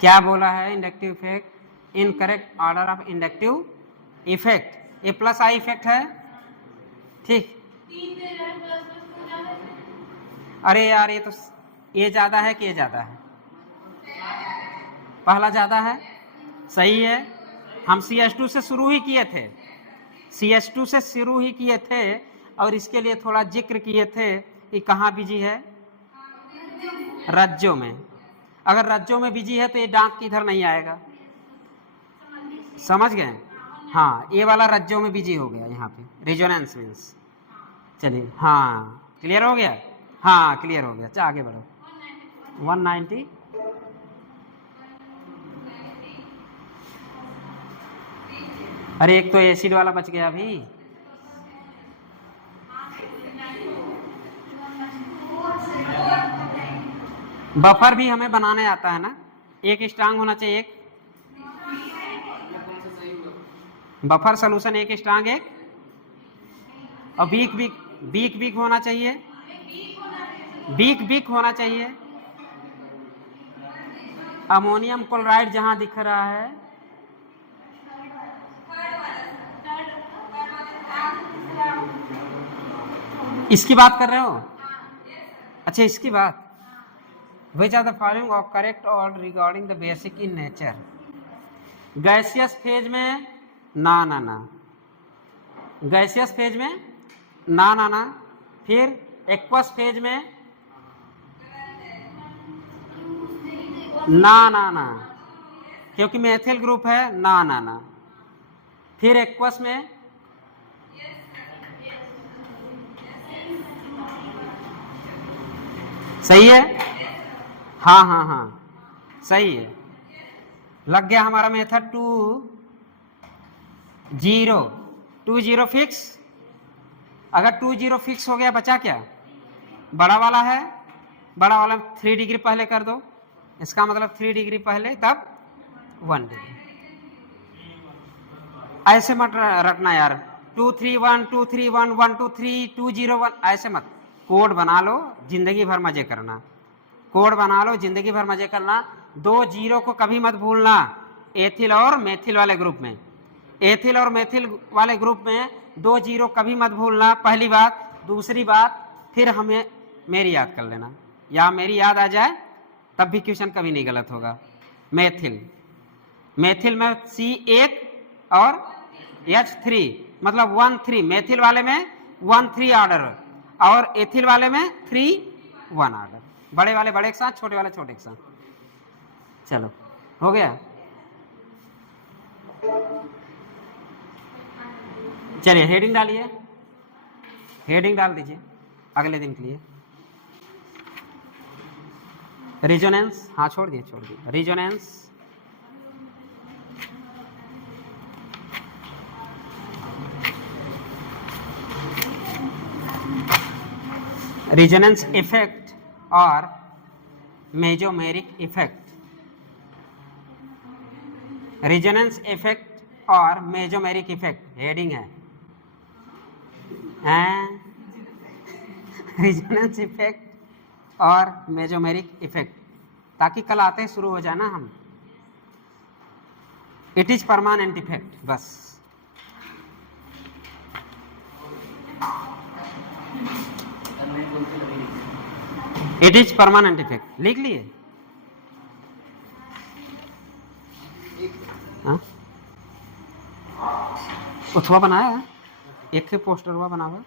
क्या बोला है? Inductive effect incorrect order of inductive effect, A plus I effect है, ठीक। अरे यार ये तो ये ज्यादा है कि ये ज्यादा है? पहला ज्यादा है, सही है। हम CH2 से शुरू ही किए थे, CH2 से शुरू ही किए थे, और इसके लिए थोड़ा जिक्र किए थे कि कहाँ बिजी है, रज्जों में। अगर रज्जों में बिजी है तो ये डांक किधर नहीं आएगा, समझ गए? हाँ ये वाला रज्जों में बिजी हो गया यहाँ पे, रेजोनेंस मीन्स। चलिए हाँ क्लियर हो गया, हाँ क्लियर हो गया। चल आगे बढ़ो। 190, अरे एक तो एसिड वाला बच गया अभी। बफर भी हमें बनाने आता है ना, एक स्ट्रांग होना चाहिए, एक बफर सोल्यूशन, एक स्ट्रांग, एक और बीक बीक, बीक बीक होना चाहिए, बीक बीक होना चाहिए। अमोनियम क्लोराइड जहां दिख रहा है, इसकी बात कर रहे हो? अच्छा इसकी बात। Which of the following are correct or regarding the basic in nature? Gaseous phase में ना ना ना, गैसियस फेज में ना ना ना, फिर एक्वस फेज में ना ना ना, क्योंकि मेथिल ग्रुप है, ना ना ना, फिर एक्वस में सही है, हाँ हाँ हाँ सही है, लग गया हमारा मेथड 2 0 फिक्स। अगर 2 0 फिक्स हो गया, बचा क्या? बड़ा वाला है, बड़ा वाला 3 डिग्री पहले कर दो, इसका मतलब 3 डिग्री पहले तब 1 डिग्री। ऐसे मत रखना यार, 2 3 1 2 3 1 1 2 3 2 0 1, ऐसे मत। कोड बना लो, जिंदगी भर मजे करना, कोड बना लो, जिंदगी भर मजे करना। 2 0 को कभी मत भूलना, एथिल और मेथिल वाले ग्रुप में, एथिल और मेथिल वाले ग्रुप में 2 0 कभी मत भूलना, पहली बात। दूसरी बात, फिर हमें मेरी याद कर लेना, या मेरी याद आ जाए तब भी क्वेश्चन कभी नहीं गलत होगा। मेथिल, मेथिल में C1 और H3 मतलब 1 3, मेथिल वाले में 1 3 ऑर्डर और एथिल वाले में 3 1 ऑर्डर। बड़े वाले बड़े के साथ, छोटे वाले छोटे के साथ। चलो हो गया। चलिए हेडिंग डालिए, हेडिंग डाल दीजिए अगले दिन के लिए। रेजोनेंस, हाँ छोड़ दिए छोड़ दिए। रेजोनेंस, रेजोनेंस इफेक्ट और मेसोमेरिक इफेक्ट, रेजोनेंस इफेक्ट और मेसोमेरिक इफेक्ट हेडिंग है, रेजोनेंस इफेक्ट और मेसोमेरिक इफेक्ट, ताकि कल आते ही शुरू हो जाए ना हम। इट इज परमानेंट इफेक्ट, बस। इट इज परमानेंट इफेक्ट लिख लिए। हाँ उथवा बनाया है, एक ही पोस्टर हुआ बना हुआ।